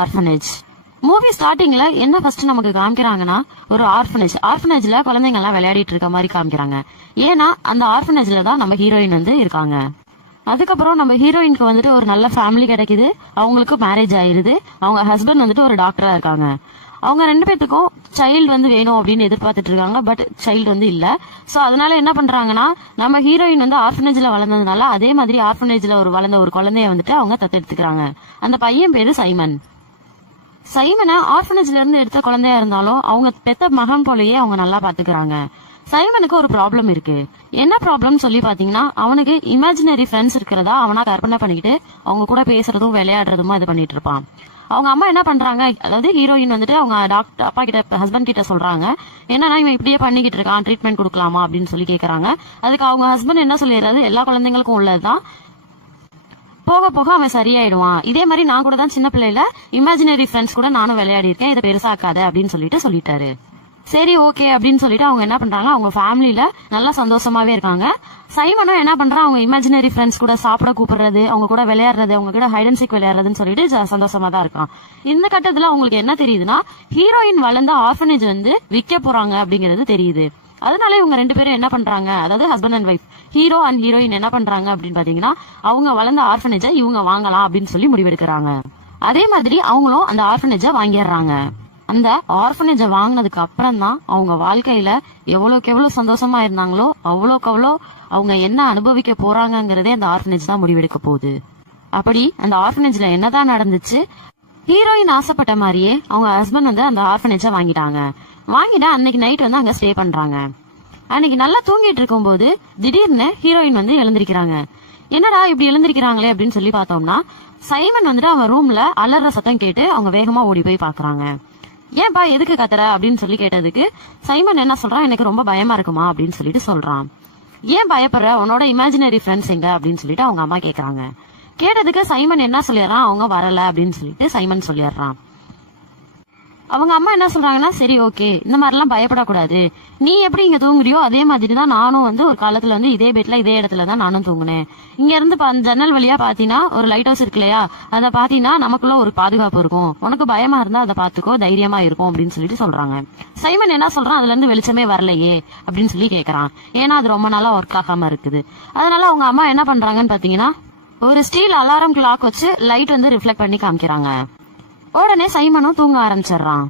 Orphanage. Movie ஸ்டார்டிங்ல என்ன first நமக்கு காமிக்கிறாங்கன்னா ஒரு ஆர்ஃபனேஜ்ல குழந்தைங்க எல்லாம் விளையாடிட்டு இருக்க மாதிரி காமிக்கிறாங்க. ஏன்னா அந்த ஆர்ஃபனேஜ்ல தான் நம்ம ஹீரோயின் வந்து இருக்காங்க. அதுக்கப்புறம் நம்ம ஹீரோயினுக்கு வந்துட்டு ஒரு நல்ல ஃபேமிலி கிடைக்குது, அவங்களுக்கு மேரேஜ் ஆயிருது, அவங்க ஹஸ்பண்ட் வந்துட்டு ஒரு டாக்டரா இருக்காங்க. அவங்க 2 பேத்துக்கும் சைல்டு வந்து வேணும் அப்படின்னு எதிர்பார்த்துட்டு இருக்காங்க. பட் சைல்டு வந்து இல்ல. சோ அதனால என்ன பண்றாங்கன்னா, நம்ம ஹீரோயின் வந்து ஆர்ஃபனேஜ்ல வளர்ந்ததுனால அதே மாதிரி ஆர்ஃபனேஜ்ல வளர்ந்த ஒரு குழந்தைய வந்துட்டு அவங்க தத்தெடுத்துக்கிறாங்க. அந்த பையன் பேரு சைமன். சைமனை ஆர்ஃபனேஜ்ல இருந்து எடுத்த குழந்தையா இருந்தாலும் அவங்க பெத்த மகன் போலயே அவங்க நல்லா பாத்துக்கிறாங்க. சைமனுக்கு ஒரு ப்ராப்ளம் இருக்கு. என்ன ப்ராப்ளம் சொல்லி பாத்தீங்கன்னா, அவனுக்கு இமேஜினரி ஃப்ரெண்ட்ஸ் இருக்கிறதா அவனா கற்பனை பண்ணிக்கிட்டு அவங்க கூட பேசுறதும் விளையாடுறதும் இது பண்ணிட்டு இருப்பான். அவங்க அம்மா என்ன பண்றாங்க, அதாவது ஹீரோயின் வந்துட்டு அவங்க டாக்டர் அப்பா கிட்ட ஹஸ்பண்ட் கிட்ட சொல்றாங்க, என்னன்னா இவன் இப்படியே பண்ணிக்கிட்டு இருக்கான், ட்ரீட்மெண்ட் கொடுக்கலாமா அப்படின்னு சொல்லி கேக்குறாங்க. அதுக்கு அவங்க ஹஸ்பண்ட் என்ன சொல்லிடுறாரு, எல்லா குழந்தைங்களுக்கும் உள்ளதுதான், போக போக அவன் சரியாயிடுவான். இதே மாதிரி நான் கூட தான் சின்ன பிள்ளையில இமேஜினரி ஃப்ரெண்ட்ஸ் கூட நானும் விளையாடி இருக்கேன், இதை பெருசாக்காத அப்படின்னு சொல்லிட்டாரு. சரி ஓகே அப்படின்னு சொல்லிட்டு அவங்க என்ன பண்றாங்க, அவங்க ஃபேமிலியில நல்லா சந்தோஷமாவே இருக்காங்க. சைமனும் என்ன பண்றான், அவங்க இமேஜினரி ஃப்ரெண்ட்ஸ் கூட சாப்பிட கூப்பிடுறது, அவங்க கூட விளையாடுறது, அவங்க கூட ஹைட் அண்ட் சீக் விளையாடுறதுன்னு சொல்லிட்டு சந்தோஷமா தான் இருக்கான். இந்த கட்டத்துல அவங்களுக்கு என்ன தெரியுதுன்னா, ஹீரோயின் வளர்ந்த ஆர்ஃபனேஜ் வந்து விற்க போறாங்க அப்படிங்கிறது தெரியுது. அதனால இவங்க 2 பேரும் என்ன பண்றாங்க, அதாவது husband and wife, hero and heroine என்ன பண்றாங்க அப்படின்னு பாத்தீங்கன்னா, அவங்க வளர்ந்த ஆர்ஃபனேஜை இவங்க வாங்கலாம் அப்படின்னு சொல்லி முடிவெடுக்கிறாங்க. அதே மாதிரி அவங்களும் அந்த ஆர்ஃபனேஜை வாங்கிடுறாங்க. அந்த ஆர்ஃபனேஜை வாங்கினதுக்கு அப்புறம் தான் அவங்க வாழ்க்கையில எவ்வளவுக்கு எவ்வளவு சந்தோஷமா இருந்தாங்களோ அவ்வளோக்கு அவ்வளோ அவங்க என்ன அனுபவிக்க போறாங்கிறதே அந்த ஆர்ஃபனேஜ் தான் முடிவெடுக்க போகுது. அப்படி அந்த ஆர்ஃபனேஜ்ல என்னதான் நடந்துச்சு, ஹீரோயின் ஆசைப்பட்ட மாதிரியே அவங்க ஹஸ்பண்ட் வந்து அந்த ஆர்ஃபனேஜை வாங்கிட்டு அன்னைக்கு நைட் வந்து அங்க ஸ்டே பண்றாங்க. அன்னைக்கு நல்லா தூங்கிட்டு இருக்கும் போது திடீர்னு ஹீரோயின் வந்து எழுந்திருக்கிறாங்க. என்னடா இப்படி எழுந்திருக்கிறாங்களே அப்படின்னு சொல்லி பார்த்தோம்னா, சைமன் வந்துட்டு அவன் ரூம்ல அலற சத்தம் கேட்டு அவங்க வேகமா ஓடி போய் பாக்குறாங்க. ஏன்பா எதுக்கு கத்துற அப்படின்னு சொல்லி கேட்டதுக்கு சைமன் என்ன சொல்றான், எனக்கு ரொம்ப பயமா இருக்குமா அப்படின்னு சொல்லிட்டு சொல்றான். ஏன் பயப்படுற, உன்னோட இமேஜினரி ஃப்ரெண்ட்ஸ் எங்க அப்படின்னு சொல்லிட்டு அவங்க அம்மா கேக்குறாங்க. கேட்டதுக்கு சைமன் என்ன சொல்லிடுறான், அவங்க வரல அப்படின்னு சொல்லிட்டு சைமன் சொல்லிடுறான். அவங்க அம்மா என்ன சொல்றாங்கன்னா, சரி ஓகே, இந்த மாதிரி எல்லாம் பயப்படக்கூடாது, நீ எப்படி இங்க தூங்குறியோ அதே மாதிரிதான் நானும் வந்து ஒரு காலத்துல வந்து இதே பெட்ல இதே இடத்துலதான் நானும் தூங்குனேன். இங்க இருந்து ஜன்னல் வழியா பாத்தீங்கன்னா ஒரு லைட் ஹவுஸ் இருக்கு இல்லையா, அதை பாத்தீங்கன்னா நமக்குள்ள ஒரு பாதுகாப்பு இருக்கும், உனக்கு பயமா இருந்தா அதை பாத்துக்கோ, தைரியமா இருக்கும் அப்படின்னு சொல்லிட்டு சொல்றாங்க. சைமன் என்ன சொல்றான், அதுல இருந்து வெளிச்சமே வரலையே அப்படின்னு சொல்லி கேக்குறான். ஏன்னா அது ரொம்ப நாளா ஒர்க் ஆகாம இருக்குது. அதனால அவங்க அம்மா என்ன பண்றாங்கன்னு பாத்தீங்கன்னா, ஒரு ஸ்டீல் அலாரம் கிளாக் வச்சு லைட் வந்து ரிஃப்ளெக்ட் பண்ணி காமிக்கிறாங்க. உடனே சைமனும் தூங்க ஆரம்பிச்சிடுறான்.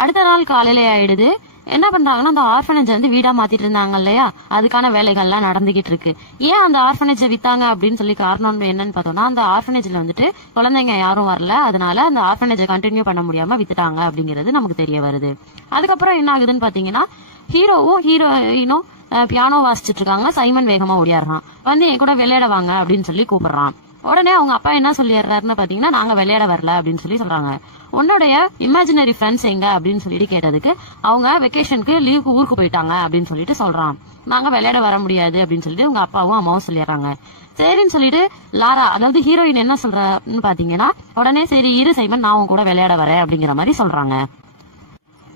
அடுத்த நாள் காலையில ஆயிடுது. என்ன பண்றாங்கன்னா, அந்த ஆர்ஃபனேஜ் வந்து வீடா மாத்திட்டு இருந்தாங்க இல்லையா, அதுக்கான வேலைகள்லாம் நடந்துகிட்டு இருக்கு. ஏன் அந்த ஆர்ஃபனேஜை வித்தாங்க அப்படின்னு சொல்லி காரணம் என்னன்னு பார்த்தோம்னா, அந்த ஆர்ஃபனேஜ்ல வந்துட்டு குழந்தைங்க யாரும் வரல, அதனால அந்த ஆர்ஃபனேஜை கண்டினியூ பண்ண முடியாம வித்துட்டாங்க அப்படிங்கிறது நமக்கு தெரிய வருது. அதுக்கப்புறம் என்ன ஆகுதுன்னு பாத்தீங்கன்னா, ஹீரோவும் ஹீரோயினும் பியானோ வாசிச்சுட்டு இருக்காங்க. சைமன் வேகமா ஓடியாடுறான். வந்து என் கூட விளையாட வாங்க அப்படின்னு சொல்லி கூப்பிடுறான். உடனே அவங்க அப்பா என்ன சொல்லிடுறாருன்னு பாத்தீங்கன்னா, நாங்க விளையாட வரல அப்படின்னு சொல்லி சொல்றாங்க. உன்னுடைய இமேஜினரி ஃப்ரெண்ட்ஸ் எங்க அப்படின்னு சொல்லிட்டு கேட்டதுக்கு அவங்க வெக்கேஷனுக்கு லீவுக்கு ஊருக்கு போயிட்டாங்க அப்படின்னு சொல்லிட்டு சொல்றான். நாங்க விளையாட வர முடியாது அப்படின்னு சொல்லிட்டு உங்க அப்பாவும் அம்மாவும் சொல்லிடுறாங்க. சரின்னு சொல்லிட்டு லாரா, அதாவது ஹீரோயின் என்ன சொல்றன்னு பாத்தீங்கன்னா, உடனே சரி இரு சைமன், நான் உன் கூட விளையாட வரேன் அப்படிங்கிற மாதிரி சொல்றாங்க.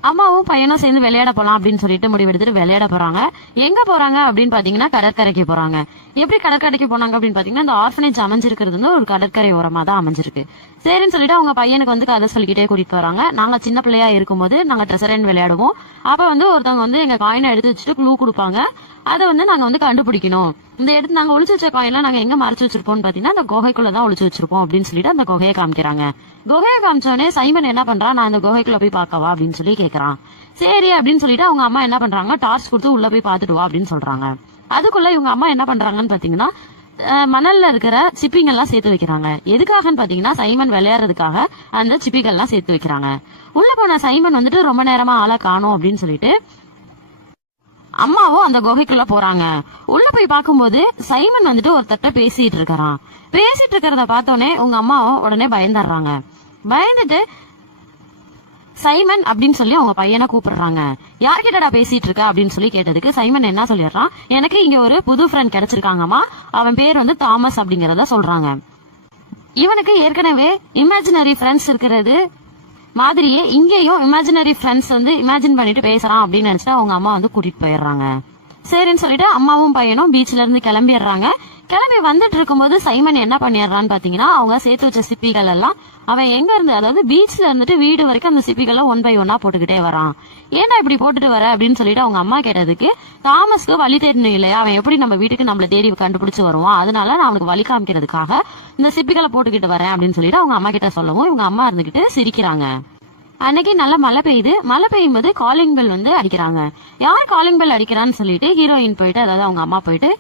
அம்மாவும் பையனும் சேர்ந்து விளையாட போலாம் அப்படின்னு சொல்லிட்டு முடிவெடுத்துட்டு விளையாட போறாங்க. எங்க போறாங்க அப்படின்னு பாத்தீங்கன்னா, கடற்கரைக்கு போறாங்க. எப்படி கடற்கரைக்கு போனாங்க அப்படின்னு பாத்தீங்கன்னா, இந்த ஆர்ஃபனேஜ் அமைஞ்சிருக்கிறது வந்து ஒரு கடற்கரை ஓரமா தான் அமைஞ்சிருக்கு. சரின்னு சொல்லிட்டு அவங்க பையனுக்கு வந்து கதை சொல்லிக்கிட்டே கூட்டிட்டு வராங்க. நாங்க சின்ன பிள்ளையா இருக்கும்போது நாங்க ட்ரெஸரன் விளையாடுவோம். அப்ப வந்து ஒருத்தவங்க வந்து எங்க காயினை எடுத்து வச்சுட்டு க்ளூ கொடுப்பாங்க. அதை வந்து நாங்க வந்து கண்டுபிடிக்கணும். இந்த எடுத்து நாங்க ஒளிச்சு வச்ச காயின்லாம் நாங்க எங்க மறைச்சு வச்சிருப்போம்னு பாத்தீங்கன்னா, அந்த குகைக்குள்ளதான் ஒளிச்சு வச்சிருப்போம் அப்படின்னு சொல்லிட்டு அந்த குகையை காமிக்கிறாங்க. குகையை காமிச்சோடனே சைமன் என்ன பண்றான், நான் அந்த குகைக்குள்ள போய் பாக்கவா அப்படின்னு சொல்லி கேக்குறான். சரி அப்படின்னு சொல்லிட்டு அவங்க அம்மா என்ன பண்றாங்க, டார்ச் கொடுத்து உள்ள போய் பாத்துட்டு வா அப்படின்னு சொல்றாங்க. அதுக்குள்ள இவங்க அம்மா என்ன பண்றாங்கன்னு பாத்தீங்கன்னா, மணல்ல இருக்கிற சிப்பிங் எல்லாம் சேர்த்து வைக்கிறாங்க. எதுக்காகன்னு பாத்தீங்கன்னா, சைமன் விளையாடுறதுக்காக அந்த சிப்பிகள் எல்லாம் சேர்த்து வைக்கிறாங்க. உள்ள போன சைமன் வந்துட்டு ரொம்ப நேரமா ஆளை காணோம் அப்படின்னு சொல்லிட்டு அம்மாவும் அந்த குகைக்குள்ள போறாங்க. உள்ள போய் பாக்கும்போது சைமன் வந்துட்டு ஒருத்தட்ட பேசிட்டு இருக்கிறான். பேசிட்டு இருக்கிறத பார்த்தோன்னே உங்க அம்மாவும் உடனே பயந்துடுறாங்க. பயந்துட்டு சைமன் அப்படின்னு சொல்லி அவங்க பையனை கூப்பிடுறாங்க. யார்கிட்டடா பேசிட்டு இருக்க அப்படின்னு சொல்லி கேட்டதுக்கு சைமன் என்ன சொல்லிடுறான், எனக்கு இங்க ஒரு புது ஃப்ரெண்ட் கிடைச்சிருக்காங்கம்மா, அவன் பேர் வந்து தாமஸ் அப்படிங்கறத சொல்றாங்க. இவனுக்கு ஏற்கனவே இமேஜினரி ஃப்ரெண்ட்ஸ் இருக்கிறது மாதிரியே இங்கேயும் இமேஜினரி ஃப்ரெண்ட்ஸ் வந்து இமேஜின் பண்ணிட்டு பேசுறான் அப்படின்னு நினைச்சிட்டு அவங்க அம்மா வந்து கூட்டிட்டு போயிடுறாங்க. சரின்னு சொல்லிட்டு அம்மாவும் பையனும் பீச்ல இருந்து கிளம்பிடுறாங்க. கிளம்பி வந்துட்டு இருக்கும்போது சைமன் என்ன பண்ணிடுறான்னு பாத்தீங்கன்னா, அவங்க சேர்த்து வச்ச சிப்பிகள் எல்லாம் அவன் எங்க இருந்து, அதாவது பீச்ல இருந்துட்டு வீடு வரைக்கும் அந்த சிப்பிகளை 1 by 1 போட்டுக்கிட்டே வரான். ஏன்னா இப்படி போட்டுட்டு வர அப்படின்னு சொல்லிட்டு அவங்க அம்மா கேட்டதுக்கு, தாமஸ்க்கு வழி தேடணும் இல்லையா, அவன் எப்படி நம்ம வீட்டுக்கு நம்மள தேடி கண்டுபிடிச்சு வருவான், அதனால நான் அவனுக்கு வழி காமிக்கிறதுக்காக இந்த சிப்பிகளை போட்டுக்கிட்டு வரேன் அப்படின்னு சொல்லிட்டு அவங்க அம்மா கிட்ட சொல்லவும் இவங்க அம்மா இருந்துகிட்டு சிரிக்கிறாங்க. அன்னைக்கு நல்ல மழை பெய்யுது. மழை பெய்யும் போது காலிங் பெல் வந்து அடிக்கிறாங்க. யார் காலிங் பெல் அடிக்கிறான்னு சொல்லிட்டு ஹீரோயின் போயிட்டு, அதாவது அவங்க அம்மா போயிட்டு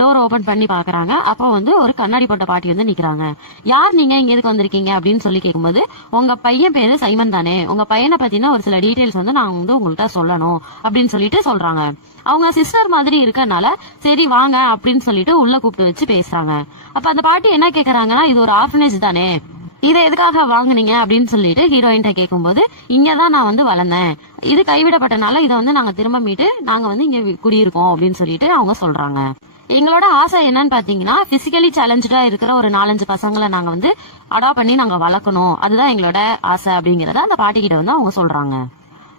டோர் ஓபன் பண்ணி பாக்குறாங்க. அப்போ வந்து ஒரு கண்ணாடி போட்ட பாட்டி வந்து நிக்கிறாங்க. யார் நீங்க, இங்க எதுக்கு வந்திருக்கீங்க அப்படின்னு சொல்லி கேட்கும்போது, உங்க பையன் பேரு சைமன் தானே, உங்க பையனை பத்தினா ஒரு சில டீடைல்ஸ் வந்து நான் வந்து உங்கள்கிட்ட சொல்லணும் அப்படின்னு சொல்லிட்டு சொல்றாங்க. அவங்க சிஸ்டர் மாதிரி இருக்கனால சரி வாங்க அப்படின்னு சொல்லிட்டு உள்ள கூப்பிட்டு வச்சு பேசுறாங்க. அப்ப அந்த பாட்டி என்ன கேக்குறாங்கன்னா, இது ஒரு ஆர்ஃபனேஜ் தானே, இதை எதுக்காக வாங்குனீங்க அப்படின்னு சொல்லிட்டு ஹீரோயின்ட்ட கேட்கும்போது, இங்கதான் நான் வந்து வளர்ந்தேன், இது கைவிடப்பட்டனால இதை வந்து நாங்க திரும்ப மீட்டு நாங்க வந்து இங்க குடியிருக்கோம் அப்படின்னு சொல்லிட்டு அவங்க சொல்றாங்க. எங்களோட ஆசை என்னன்னு பாத்தீங்கன்னா, பிசிக்கலி சேலஞ்சா இருக்கிற ஒரு 4-5 பசங்களை நாங்க வந்து அடாப்ட் பண்ணி நாங்க வளர்க்கணும், அதுதான் எங்களோட ஆசை அப்படிங்கறத அந்த பாட்டி கிட்ட வந்து அவங்க சொல்றாங்க.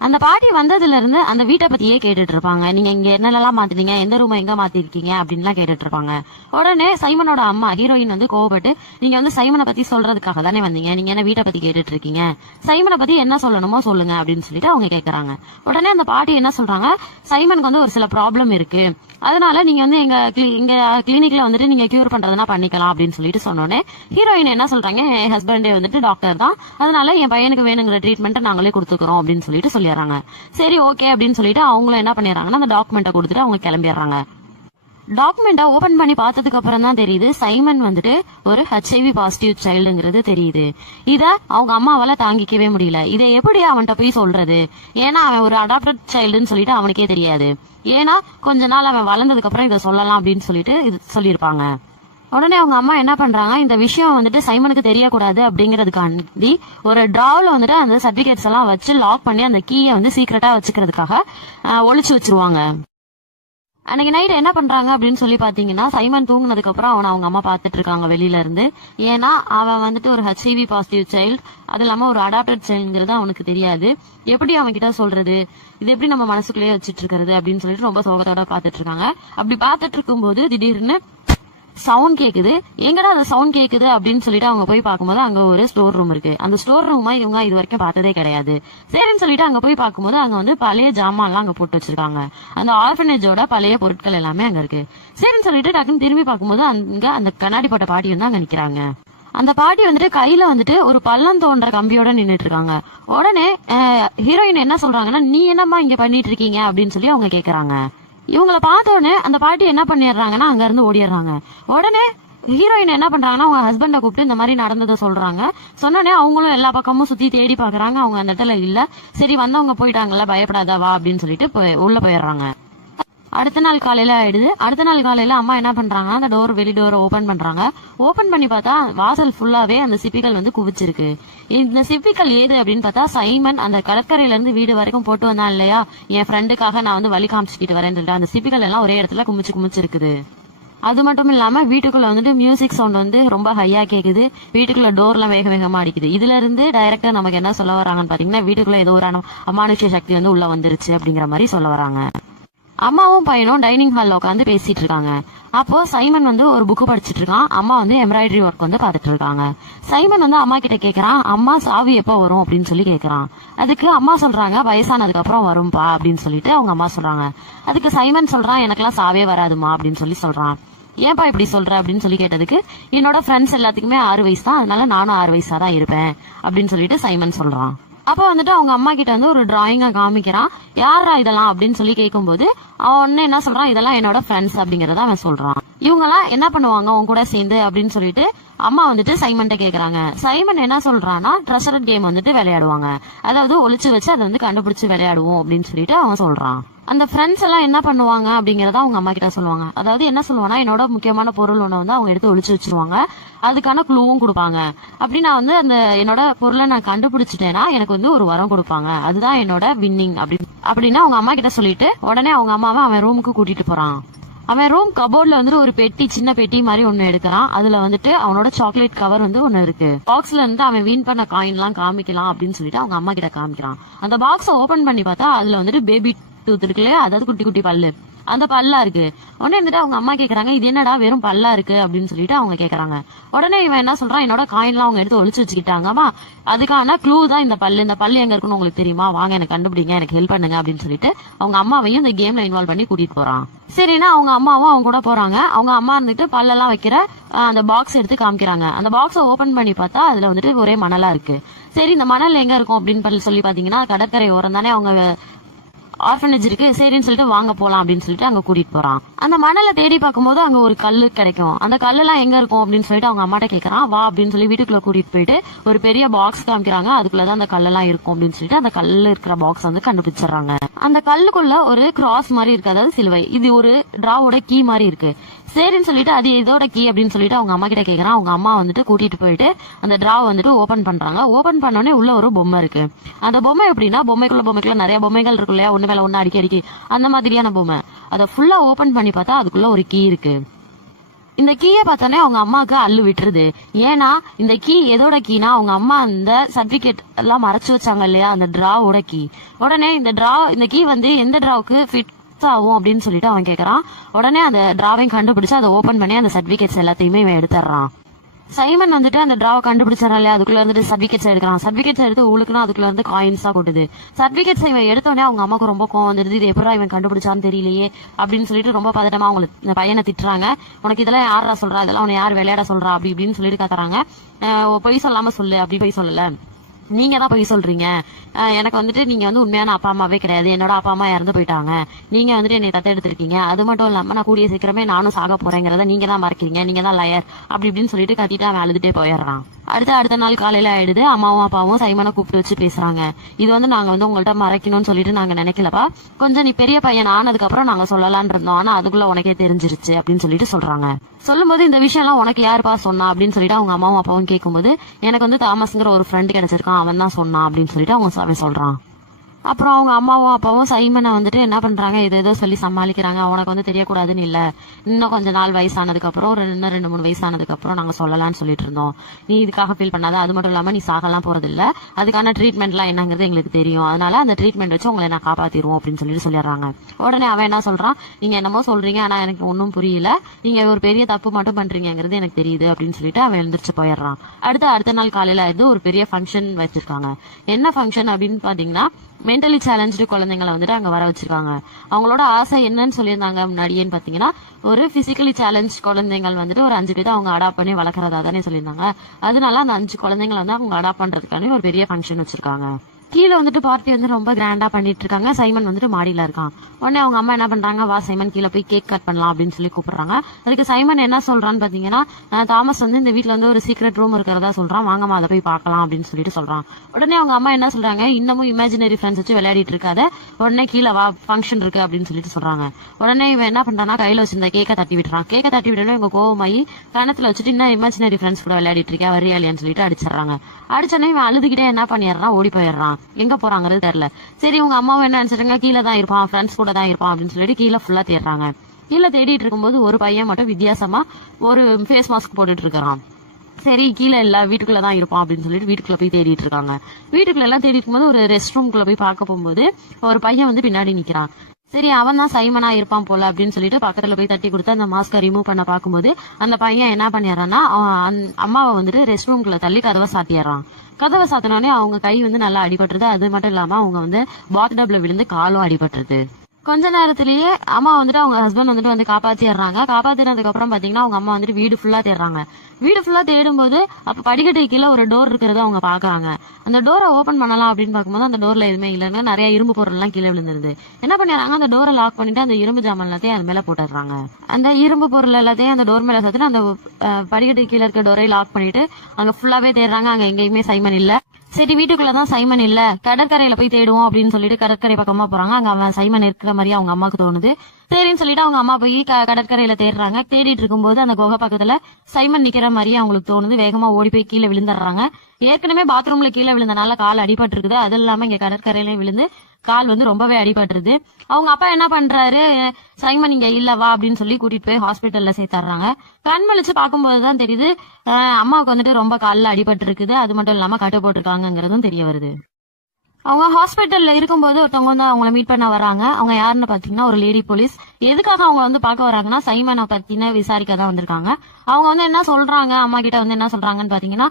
அந்த பாட்டி வந்ததுல இருந்து அந்த வீட்டை பத்தியே கேட்டுட்டு இருப்பாங்க. நீங்க இங்க என்னெல்லாம் மாத்தினீங்க, எந்த ரூம் எங்க மாத்திருக்கீங்க அப்படின்லாம் கேட்டுட்டு இருப்பாங்க. உடனே சைமனோட அம்மா ஹீரோயின் வந்து கோவப்பட்டு, நீங்க வந்து சைமனை பத்தி சொல்றதுக்காக தானே வந்தீங்க, நீங்க என்ன வீட்டை பத்தி கேட்டுட்டு இருக்கீங்க, சைமனை பத்தி என்ன சொல்லணுமோ சொல்லுங்க அப்படின்னு சொல்லிட்டு அவங்க கேக்குறாங்க. உடனே அந்த பாட்டி என்ன சொல்றாங்க, சைமனுக்கு வந்து ஒரு சில ப்ராப்ளம் இருக்கு, அதனால நீங்க வந்து எங்க கிளினிக்ல வந்துட்டு நீங்க கியூர் பண்றதுனா பண்ணிக்கலாம் அப்படின்னு சொல்லிட்டு சொன்னோன்னே ஹீரோயின் என்ன சொல்றாங்க, என் ஹஸ்பண்டே வந்துட்டு டாக்டர் தான், அதனால என் பையனுக்கு வேணுங்கிற ட்ரீட்மெண்ட் நாங்களே கொடுத்துக்கிறோம் அப்படின்னு சொல்லிட்டு சொல்லிடுறாங்க. சரி ஓகே அப்படின்னு சொல்லிட்டு அவங்களும் என்ன பண்ணிடுறாங்கன்னா, அந்த டாக்குமெண்ட்டை கொடுத்துட்டு அவங்க கிளம்பிடுறாங்க. டாக்குமெண்ட்டை ஓபன் பண்ணி பார்த்ததுக்கு அப்புறம் தான் தெரியுது சைமன் வந்துட்டு ஒரு HIV பாசிட்டிவ் சைல்டுங்கிறது தெரியுது. இத அவங்க அம்மாவால தாங்கிக்கவே முடியல. இதை எப்படி அவன்கிட்ட போய் சொல்றது, ஏன்னா அவன் ஒரு அடாப்டட் சைல்டுன்னு சொல்லிட்டு அவனுக்கே தெரியாது. ஏன்னா கொஞ்ச நாள் அவன் வளர்ந்ததுக்கு அப்புறம் இதை சொல்லலாம் அப்படின்னு சொல்லிட்டு இது சொல்லியிருப்பாங்க. உடனே அவங்க அம்மா என்ன பண்றாங்க, இந்த விஷயம் வந்துட்டு சைமனுக்கு தெரியக்கூடாது அப்படிங்கறதுக்காண்டி ஒரு டிராவ்ல வந்துட்டு அந்த சர்டிபிகேட்ஸ் எல்லாம் வச்சு லாக் பண்ணி அந்த கீயை வந்து சீக்கிரட்டா வச்சுக்கிறதுக்காக ஒளிச்சு வச்சிருவாங்க. அன்னைக்கு நைட் என்ன பண்றாங்க அப்படின்னு சொல்லி பாத்தீங்கன்னா, சைமன் தூங்குனதுக்கு அப்புறம் அவனை அவங்க அம்மா பாத்துட்டு இருக்காங்க வெளியில இருந்து. ஏன்னா அவன் வந்துட்டு ஒரு HIV பாசிட்டிவ் சைல்டு, அது இல்லாம ஒரு அடாப்டட் சைல்டுங்கிறது அவனுக்கு தெரியாது. எப்படி அவன் கிட்ட சொல்றது, இது எப்படி நம்ம மனசுக்குள்ளேயே வச்சிட்டு இருக்கிறது அப்படின்னு சொல்லிட்டு ரொம்ப சோகத்தோட பாத்துட்டு இருக்காங்க. அப்படி பாத்துட்டு இருக்கும் போது திடீர்னு சவுண்ட் கேக்குது. எங்கடா அந்த சவுண்ட் கேக்குது அப்படின்னு சொல்லிட்டு அவங்க போய் பார்க்கும்போது அங்க ஒரு ஸ்டோர் ரூம் இருக்கு. அந்த ஸ்டோர் ரூமா இவங்க இது வரைக்கும் பார்த்ததே கிடையாது. சரின்னு சொல்லிட்டு அங்க போய் பார்க்கும்போது அங்க வந்து பழைய ஜாமான் எல்லாம் அங்க போட்டு வச்சிருக்காங்க. அந்த ஆர்ஃபனேஜோட பழைய பொருட்கள் எல்லாமே அங்க இருக்கு. சரின்னு சொல்லிட்டு டக்குன்னு திரும்பி பார்க்கும்போது அங்க அந்த கண்ணாடி போட்ட பாட்டி வந்து அங்க நிக்கிறாங்க. அந்த பாட்டி வந்துட்டு கையில வந்துட்டு ஒரு பள்ளம் தோன்ற கம்பியோட நின்னுட்டு இருக்காங்க. உடனே ஹீரோயின் என்ன சொல்றாங்கன்னா, நீ என்னம்மா இங்க பண்ணிட்டு இருக்கீங்க அப்படின்னு சொல்லி அவங்க கேக்குறாங்க. இவங்கள பார்த்த உடனே அந்த பாட்டி என்ன பண்ணிடுறாங்கன்னா அங்க இருந்து ஓடிடுறாங்க. உடனே ஹீரோயின் என்ன பண்றாங்கன்னா அவங்க ஹஸ்பண்ட கூப்பிட்டு இந்த மாதிரி நடந்ததை சொல்றாங்க. சொன்னோடனே அவங்களும் எல்லா பக்கமும் சுத்தி தேடி பாக்குறாங்க. அவங்க அந்த இடத்துல இல்ல. சரி வந்தவங்க போயிட்டாங்கல்ல, பயப்படாத வா அப்படின்னு சொல்லிட்டு உள்ள போயிடுறாங்க. அடுத்த நாள் காலையில ஆயிடுது. அடுத்த நாள் காலையில அம்மா என்ன பண்றாங்கன்னா அந்த வெளி டோரை ஓபன் பண்றாங்க. ஓபன் பண்ணி பார்த்தா வாசல் ஃபுல்லாவே அந்த சிப்பிகள் வந்து குவிச்சிருக்கு. இந்த சிப்பிகள் ஏது அப்படின்னு பார்த்தா, சைமன் அந்த கடற்கரையில இருந்து வீடு வரைக்கும் போட்டு வந்தான் இல்லையா, என் ஃப்ரெண்டுக்காக நான் வந்து வழி காமிச்சுக்கிட்டு வரேன்னு சொல்லிட்டு அந்த சிப்பிகள் எல்லாம் ஒரே இடத்துல குமிச்சு இருக்குது. அது மட்டும் இல்லாம வீட்டுக்குள்ள வந்துட்டு மியூசிக் சவுண்ட் வந்து ரொம்ப ஹையா கேக்குது. வீட்டுக்குள்ள டோர்லாம் வேக வேகமா அடிக்குது. இதுல இருந்து டைரக்டா நமக்கு என்ன சொல்ல வராங்கன்னு பாத்தீங்கன்னா, வீட்டுக்குள்ள ஏதோ ஒரு அமானுஷ்ய சக்தி வந்து உள்ள வந்துருச்சு அப்படிங்கிற மாதிரி சொல்ல வராங்க. அம்மாவும் பையனும் டைனிங் ஹால்ல உட்காந்து பேசிட்டு இருக்காங்க. அப்போ சைமன் வந்து ஒரு புக் படிச்சிட்டு இருக்கான். அம்மா வந்து எம்ப்ராய்டரி ஒர்க் வந்து பாத்துட்டு இருக்காங்க. சைமன் வந்து அம்மா கிட்ட கேக்குறான், அம்மா சாவி எப்ப வரும் அப்படின்னு சொல்லி கேக்குறான். அதுக்கு அம்மா சொல்றாங்க, வயசானதுக்கு அப்புறம் வரும்பா அப்படின்னு சொல்லிட்டு அவங்க அம்மா சொல்றாங்க. அதுக்கு சைமன் சொல்றான், எனக்கெல்லாம் சாவே வராதுமா அப்படின்னு சொல்லி சொல்றான். ஏன்பா இப்படி சொல்ற அப்படின்னு சொல்லி கேட்டதுக்கு, என்னோட ஃப்ரெண்ட்ஸ் எல்லாத்துக்குமே 6 வயசு தான், அதனால நானும் 6 வயசா தான் இருப்பேன் அப்படின்னு சொல்லிட்டு சைமன் சொல்றான். அப்ப வந்துட்டு அவங்க அம்மா கிட்ட வந்து ஒரு டிராயிங்க காமிக்கிறான். யாரா இதெல்லாம் அப்படின்னு சொல்லி கேட்கும்போது அவன் ஒன்னு என்ன சொல்றான், இதெல்லாம் என்னோட ஃப்ரெண்ட்ஸ் அப்படிங்கறத அவன் சொல்றான். இவங்க எல்லாம் என்ன பண்ணுவாங்க உன் கூட சேர்ந்து அப்படின்னு சொல்லிட்டு அம்மா வந்துட்டு சைமன்ட்ட கேக்குறாங்க. சைமன் என்ன சொல்றான்னா, ட்ரெஷர் கேம் வந்துட்டு விளையாடுவாங்க, அதாவது ஒளிச்சு வச்சு அதை வந்து கண்டுபிடிச்சு விளையாடுவோம் அப்படின்னு சொல்லிட்டு அவன் சொல்றான். அந்த ஃப்ரெண்ட்ஸ் எல்லாம் என்ன பண்ணுவாங்க அப்படிங்கறத அவங்க அம்மா கிட்ட சொல்லுவாங்க. அதாவது என்ன சொல்லுவாங்கன்னா, என்னோட முக்கியமான பொருள் ஒண்ணு வந்து அவங்க எடுத்து ஒளிச்சு வச்சிருவாங்க, அதுக்கான க்ளூவும் கொடுப்பாங்க. அப்படி நான் வந்து அந்த என்னோட பொருளை நான் கண்டுபிடிச்சிட்டேன்னா எனக்கு வந்து ஒரு வரம் கொடுப்பாங்க, அதுதான் என்னோட வின்னிங் அப்படின்னு அவங்க அம்மா கிட்ட சொல்லிட்டு உடனே அவங்க அம்மாவை அவன் ரூமுக்கு கூட்டிட்டு போறான். அவன் ரூம் கபோர்ட்ல வந்துட்டு ஒரு பெட்டி, சின்ன பெட்டி மாதிரி ஒண்ணு எடுக்கிறான். அதுல வந்துட்டு அவனோட சாக்லேட் கவர் வந்து ஒண்ணு இருக்கு. பாக்ஸ்ல இருந்து அவன் வின் பண்ண காயின் எல்லாம் காமிக்கலாம் அப்படின்னு சொல்லிட்டு அவங்க அம்மா கிட்ட காமிக்கிறான். அந்த பாக்ஸ ஓபன் பண்ணி பார்த்தா அதுல வந்துட்டு பேபி டூத் இருக்குல்ல, அதாவது குட்டி குட்டி பல்லு, அந்த பல்லா இருக்கு. உடனே வந்துட்டு அவங்க அம்மா கேக்குறாங்க, இது என்னடா வெறும் பல்லா இருக்கு அப்படின்னு சொல்லிட்டு அவங்க கேக்குறாங்க. உடனே இவன் என்ன சொல்றான், என்னோட காயின்லாம் அவங்க எடுத்து ஒளிச்சு வச்சுக்கிட்டாங்கம்மா, அதுக்கான க்ளூ தான் இந்த பல்லு. இந்த பல்லு எங்க இருக்குன்னு உங்களுக்கு தெரியுமா, வாங்க எனக்கு கண்டுபிடிங்க, எனக்கு ஹெல்ப் பண்ணுங்க அப்படின்னு சொல்லிட்டு அவங்க அம்மாவையும் இந்த கேம்ல இன்வால்வ் பண்ணி கூட்டிட்டு போறான். சரின்னா அவங்க அம்மாவும் அவங்க கூட போறாங்க. அவங்க அம்மா இருந்துட்டு பல்லெல்லாம் வைக்கிற அந்த பாக்ஸ் எடுத்து காமிக்கிறாங்க. அந்த பாக்ஸை ஓபன் பண்ணி பார்த்தா அதுல வந்துட்டு ஒரே மணலா இருக்கு. சரி இந்த மணல் எங்க இருக்கும் அப்படின்னு சொல்லி பாத்தீங்கன்னா கடற்கரை ஓரம் தானே அவங்க ஆர்ஃபனேஜ் இருக்கு. சரின்னு சொல்லிட்டு வாங்க போலாம் அப்படின்னு சொல்லிட்டு அங்க கூட்டிட்டு போறான். அந்த மணலை தேடி பார்க்கும்போது அங்க ஒரு கல்லு கிடைக்கும். அந்த கல்லு எல்லாம் எங்க இருக்கும் அப்படின்னு சொல்லிட்டு அவங்க அம்மாட்ட கேக்குறான். வா அப்படின்னு சொல்லி வீட்டுக்குள்ள கூட்டிட்டு போயிட்டு ஒரு பெரிய பாக்ஸ் காமிக்கிறாங்க. அதுக்குள்ளதான் அந்த கல்லெல்லாம் இருக்கும் அப்படின்னு சொல்லிட்டு அந்த கல்லுல இருக்கிற பாக்ஸ் வந்து கண்டுபிடிச்சிடறாங்க. அந்த கல்லுக்குள்ள ஒரு கிராஸ் மாதிரி இருக்கு, அதாவது சிலுவை. இது ஒரு டிராவோட கீ மாதிரி இருக்கு. சரின்னு சொல்லிட்டு அது இதோட கீ அப்படின்னு சொல்லிட்டு அவங்க அம்மா கிட்ட கேக்குறான். அவங்க அம்மா வந்துட்டு கூட்டிட்டு போயிட்டு அந்த டிராவை வந்துட்டு ஓபன் பண்றாங்க. ஓபன் பண்ணோடனே உள்ள ஒரு பொம்மை இருக்கு. அந்த பொம்மை எப்படின்னா பொம்மைக்குள்ள நிறைய பொம்மைகள் இருக்கு இல்லையா, ஒண்ணு மேல ஒண்ணு அடிக்கி அந்த மாதிரியான பொம்மை. அதை ஃபுல்லா ஓபன் பண்ணி பார்த்தா அதுக்குள்ள ஒரு கீ இருக்கு. இந்த கீயை பார்த்தோன்னே அவங்க அம்மாவுக்கு அள்ளு விட்டுருது. ஏன்னா இந்த கீ எதோட கீனா அவங்க அம்மா அந்த சர்டிபிகேட் எல்லாம் மறைச்சு வச்சாங்க இல்லையா, அந்த டிராவோட கீ. உடனே இந்த கீ வந்து எந்த டிராவுக்கு ஃபிட் ஆகும் அப்படின்னு சொல்லிட்டு அவன் கேக்குறான். உடனே அந்த டிராவையும் கண்டுபிடிச்சு அதை ஓபன் பண்ணி அந்த சர்டிபிகேட்ஸ் எல்லாத்தையுமே இவன் எடுத்துறான். சைமன் வந்துட்டு அந்த டிராவை கண்டுபிடிச்சாரா இல்லையா, அதுக்குள்ள இருந்து சர்டிபிகேட்ஸ் எடுக்கிறான். சர்டிபிகேட்ஸ் எடுத்து உழுக்குனா அதுக்குள்ள இருந்து காயின்ஸா கொட்டுது. சர்டிபிகேட்ஸ் இவன் எடுத்தோடனே அவங்க அம்மாக்கு ரொம்ப கோவம் வந்துருது. இது எப்படா இவன் கண்டுபிடிச்சான்னு தெரியலையே அப்படின்னு சொல்லிட்டு ரொம்ப பதட்டமா அவங்களுக்கு இந்த பையனை திட்டுறாங்க. உனக்கு இதெல்லாம் யாரா சொல்றா, இதெல்லாம் உன்னை யார் விளையாட சொல்றா அப்படி இப்படின்னு சொல்லிட்டு கத்துறாங்க. பொய் சொல்லாம சொல்லு, அப்படி பொய் சொல்லல, நீங்க தான் போய் சொல்றீங்க. எனக்கு வந்துட்டு நீங்க வந்து உண்மையான அப்பா அம்மாவே கிடையாது, என்னோட அப்பா அம்மா இறந்து போயிட்டாங்க, நீங்க வந்துட்டு என்னை தத்து எடுத்திருக்கீங்க. அது மட்டும் இல்லாம நான் கூடிய சீக்கிரமே நானும் சாக போறேங்கிறத நீங்க தான் மறைக்கிறீங்க, நீங்க தான் லயர் அப்படி இப்படின்னு சொல்லிட்டு கத்திட்டு அவன் அழுதுட்டே போயிடுறான். அடுத்த நாள் காலையில ஆயிடுது. அம்மாவும் அப்பாவும் சைமனை கூப்பிட்டு வச்சு பேசுறாங்க. இது வந்து நாங்க வந்து உங்கள்ட்ட மறைக்கணும்னு சொல்லிட்டு நாங்க நினைக்கலப்பா, கொஞ்சம் நீ பெரிய பையன் ஆனதுக்கு அப்புறம் நாங்க சொல்லலாம்னு இருந்தோம், ஆனா அதுக்குள்ள உனக்கே தெரிஞ்சிருச்சு அப்படின்னு சொல்லிட்டு சொல்றாங்க. சொல்லும்போது இந்த விஷயம் எல்லாம் உனக்கு யாருப்பா சொன்னா அப்படின்னு சொல்லிட்டு அவங்க அம்மாவும் அப்பாவும் கேட்கும்போது எனக்கு வந்து தாமஸ்ங்கிற ஒரு ஃப்ரெண்டு கிடைச்சிருக்கான், அவன் தான் சொன்னான் அப்படின்னு சொல்லிட்டு அவங்க சொல்றான். அப்புறம் அவங்க அம்மாவும் அப்பாவும் சைமனை வந்துட்டு என்ன பண்றாங்க, ஏதோ சொல்லி சமாளிக்கிறாங்க. உனக்கு வந்து தெரியக்கூடாதுன்னு இல்ல, இன்னும் கொஞ்ச நாள் வயசானதுக்கு அப்புறம் இன்னும் 2-3 வயசானதுக்கு அப்புறம் நாங்க சொல்லலாம்னு சொல்லிட்டு இருந்தோம், நீ இதுக்காக ஃபீல் பண்ணாத, அது மட்டும் இல்லாம நீ சாகலாம் போறது இல்ல, அதுக்கான ட்ரீட்மெண்ட் எல்லாம் என்னங்கிறது எங்களுக்கு தெரியும், அதனால அந்த ட்ரீட்மெண்ட் வச்சு உங்களை நான் காப்பாத்திடுவோம் அப்படின்னு சொல்லிடுறாங்க. உடனே அவன் என்ன சொல்றான், நீங்க என்னமோ சொல்றீங்க ஆனா எனக்கு ஒன்னும் புரியல, நீங்க ஒரு பெரிய தப்பு மட்டும் பண்றீங்கிறது எனக்கு தெரியுது அப்படின்னு சொல்லிட்டு அவன் எழுந்திரிச்சு போயிடுறான். அடுத்த நாள் காலையில இருந்து ஒரு பெரிய ஃபங்க்ஷன் வச்சிருக்காங்க. என்ன ஃபங்க்ஷன் அப்படின்னு பாத்தீங்கன்னா மென்டலி சேலஞ்சு குழந்தைங்களை வந்துட்டு அங்க வர வச்சிருக்காங்க. அவங்களோட ஆசை என்னன்னு சொல்லியிருந்தாங்க முன்னாடியேன்னு பாத்தீங்கன்னா, ஒரு பிசிக்கலி சேலஞ்ச் குழந்தைகள் வந்துட்டு ஒரு 5 பேர் அவங்க அடாப்ட் பண்ணி வளர்க்கறதா தானே சொல்லியிருந்தாங்க. அதனால அந்த 5 குழந்தைங்களை வந்து அவங்க அடாப்ட் பண்றதுக்கான ஒரு பெரிய ஃபங்க்ஷன் வச்சிருக்காங்க. கீழே வந்துட்டு பார்ட்டி வந்து ரொம்ப கிராண்டா பண்ணிட்டு இருக்காங்க. சைமன் வந்துட்டு மாடியில இருக்கான். உடனே அவங்க அம்மா என்ன பண்றாங்க, வா சைமன் கீழே போய் கேக் கட் பண்ணலாம் அப்படின்னு சொல்லி கூப்பிடுறாங்க. அதுக்கு சைமன் என்ன சொல்றான்னு பாத்தீங்கன்னா, தாமஸ் வந்து இந்த வீட்டுல வந்து ஒரு சீக்ரெட் ரூம் இருக்கிறதா சொல்றான், வாங்கம்மா அதை போய் பார்க்கலாம் அப்படின்னு சொல்லிட்டு சொல்றான். உடனே அவங்க அம்மா என்ன சொல்றாங்க, இன்னமும் இமேஜினரி ஃப்ரெண்ட்ஸ் வச்சு விளையாடிட்டு இருக்காத, உடனே கீழே வா ஃபங்க்ஷன் இருக்கு அப்படின்னு சொல்லிட்டு சொல்றாங்க. உடனே இவன் என்ன பண்றான்னா கையில வச்சிருந்த கேக்கை தட்டி விட்டுறான். கேக்கை தட்டி விடணும் இவங்க கோவமாயி கணத்துல வச்சுட்டு இன்னும் இமேஜினரி ஃப்ரெண்ட்ஸ் கூட விளையாடிட்டு இருக்கேன் வரியாலியான்னு சொல்லிட்டு அடிச்சிடறாங்க. அடிச்சோடனே இவன் அழுதுகிட்டே என்ன பண்ணிடுறான், ஓடி போயிடுறான். எங்க போறாங்கிறது தெரியல. சரி உங்க அம்மாவும் என்ன நினைச்சிட்டாங்க, கீழே தான் இருப்பான், ஃப்ரெண்ட்ஸ் கூட தான் இருப்பான் அப்படின்னு சொல்லிட்டு கீழே ஃபுல்லா தேடுறாங்க. கீழே தேடிட்டு இருக்கும்போது ஒரு பையன் மட்டும் வித்தியாசமா ஒரு ஃபேஸ் மாஸ்க் போட்டுட்டு இருக்கான். சரி கீழே இல்ல வீட்டுக்குள்ளதான் இருப்பான் அப்படின்னு சொல்லிட்டு வீட்டுக்குள்ள போய் தேடிட்டு இருக்காங்க. வீட்டுக்குள்ள எல்லாம் தேடிட்டு இருக்கும்போது ஒரு ரெஸ்ட் ரூம்குள்ள போய் பார்க்க போகும்போது ஒரு பையன் வந்து பின்னாடி நிக்கிறான். சரி அவன் தான் சைமனா இருப்பான் போல அப்படின்னு சொல்லிட்டு பக்கத்துல போய் தட்டி கொடுத்து அந்த மாஸ்கை ரிமூவ் பண்ண பாக்கும்போது அந்த பையன் என்ன பண்ணிடுறான்னா, அம்மாவை வந்துட்டு ரெஸ்ட் ரூம்குள்ள தள்ளி கதவை சாத்திடுறான். கதவை சாத்தினோடனே அவங்க கை வந்து நல்லா அடிபட்டுருது. அது மட்டும் இல்லாம அவங்க வந்து பாத் டப்ல விழுந்து காலும் அடிபட்டுருது. கொஞ்ச நேரத்திலேயே அம்மா வந்துட்டு அவங்க ஹஸ்பண்ட் வந்துட்டு வந்து காப்பாத்திடுறாங்க. காப்பாத்தினதுக்கு அப்புறம் பாத்தீங்கன்னா அவங்க அம்மா வந்துட்டு வீடு ஃபுல்லா தேடுறாங்க. வீடு ஃபுல்லா தேடும்போது அப்ப படிக்கட்டு கீழே ஒரு டோர் இருக்கிறத அவங்க பாக்குறாங்க. அந்த டோரை ஓபன் பண்ணலாம் அப்படின்னு பார்க்கும்போது அந்த டோர்ல எதுவுமே இல்லைன்னு நிறைய இரும்பு பொருள் எல்லாம் கீழே விழுந்துருது. என்ன பண்ணிடுறாங்க, அந்த டோரை லாக் பண்ணிட்டு அந்த இரும்பு ஜாமான் எல்லாத்தையும் அது மேல போட்டுடுறாங்க. அந்த இரும்பு பொருள் எல்லாத்தையும் அந்த டோர் மேல சேர்த்துட்டு அந்த படிக்கட்டு கீழே இருக்க டோரை லாக் பண்ணிட்டு அங்க ஃபுல்லாவே தேடுறாங்க. அங்க எங்கேயுமே சைமன் இல்ல. சரி வீட்டுக்குள்ளதான் சைமன் இல்ல, கடற்கரையில போய் தேடுவோம் அப்படின்னு சொல்லிட்டு கடற்கரை பக்கமா போறாங்க. அங்க அவன் சைமன் இருக்கிற மாதிரி அவங்க அம்மாக்கு தோணுது. சரின்னு சொல்லிட்டு அவங்க அம்மா போய் கடற்கரையில தேடுறாங்க. தேடிட்டு இருக்கும்போது அந்த குகை பக்கத்துல சைமன் நிக்கிற மாதிரியே அவங்களுக்கு தோணுது. வேகமா ஓடி போய் கீழே விழுந்துடுறாங்க. ஏற்கனவே பாத்ரூம்ல கீழே விழுந்தனால கால் அடிபட்டு இருக்குது. அது இல்லாம இங்க கடற்கரையில விழுந்து கால் வந்து ரொம்பவே அடிபட்டுருது. அவங்க அப்பா என்ன பண்றாரு, சைமன் இங்க இல்ல வா அப்படின்னு சொல்லி கூட்டிட்டு போய் ஹாஸ்பிட்டல்ல சேர்த்துறாங்க. கண் வலிச்சு பார்க்கும்போதுதான் தெரியுது அம்மாவுக்கு வந்துட்டு ரொம்ப காலில் அடிபட்டு இருக்குது. அது மட்டும் இல்லாம கட்டு போட்டிருக்காங்கிறதும் தெரிய வருது. அவங்க ஹாஸ்பிட்டல்ல இருக்கும்போது ஒருத்தவங்க வந்து அவங்கள மீட் பண்ண வராங்க. அவங்க யாருன்னு பாத்தீங்கன்னா ஒரு லேடி போலீஸ். எதுக்காக அவங்க வந்து பாக்க வராங்கன்னா சைமனை பத்தின விசாரிக்க தான் வந்திருக்காங்க. அவங்க வந்து என்ன சொல்றாங்க, அம்மா கிட்ட வந்து என்ன சொல்றாங்கன்னு பாத்தீங்கன்னா,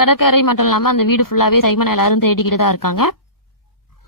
கடற்கரை மட்டும் இல்லாம அந்த வீடு ஃபுல்லாவே சைமன் எல்லாரும் தேடிக்கிட்டு தான் இருக்காங்க.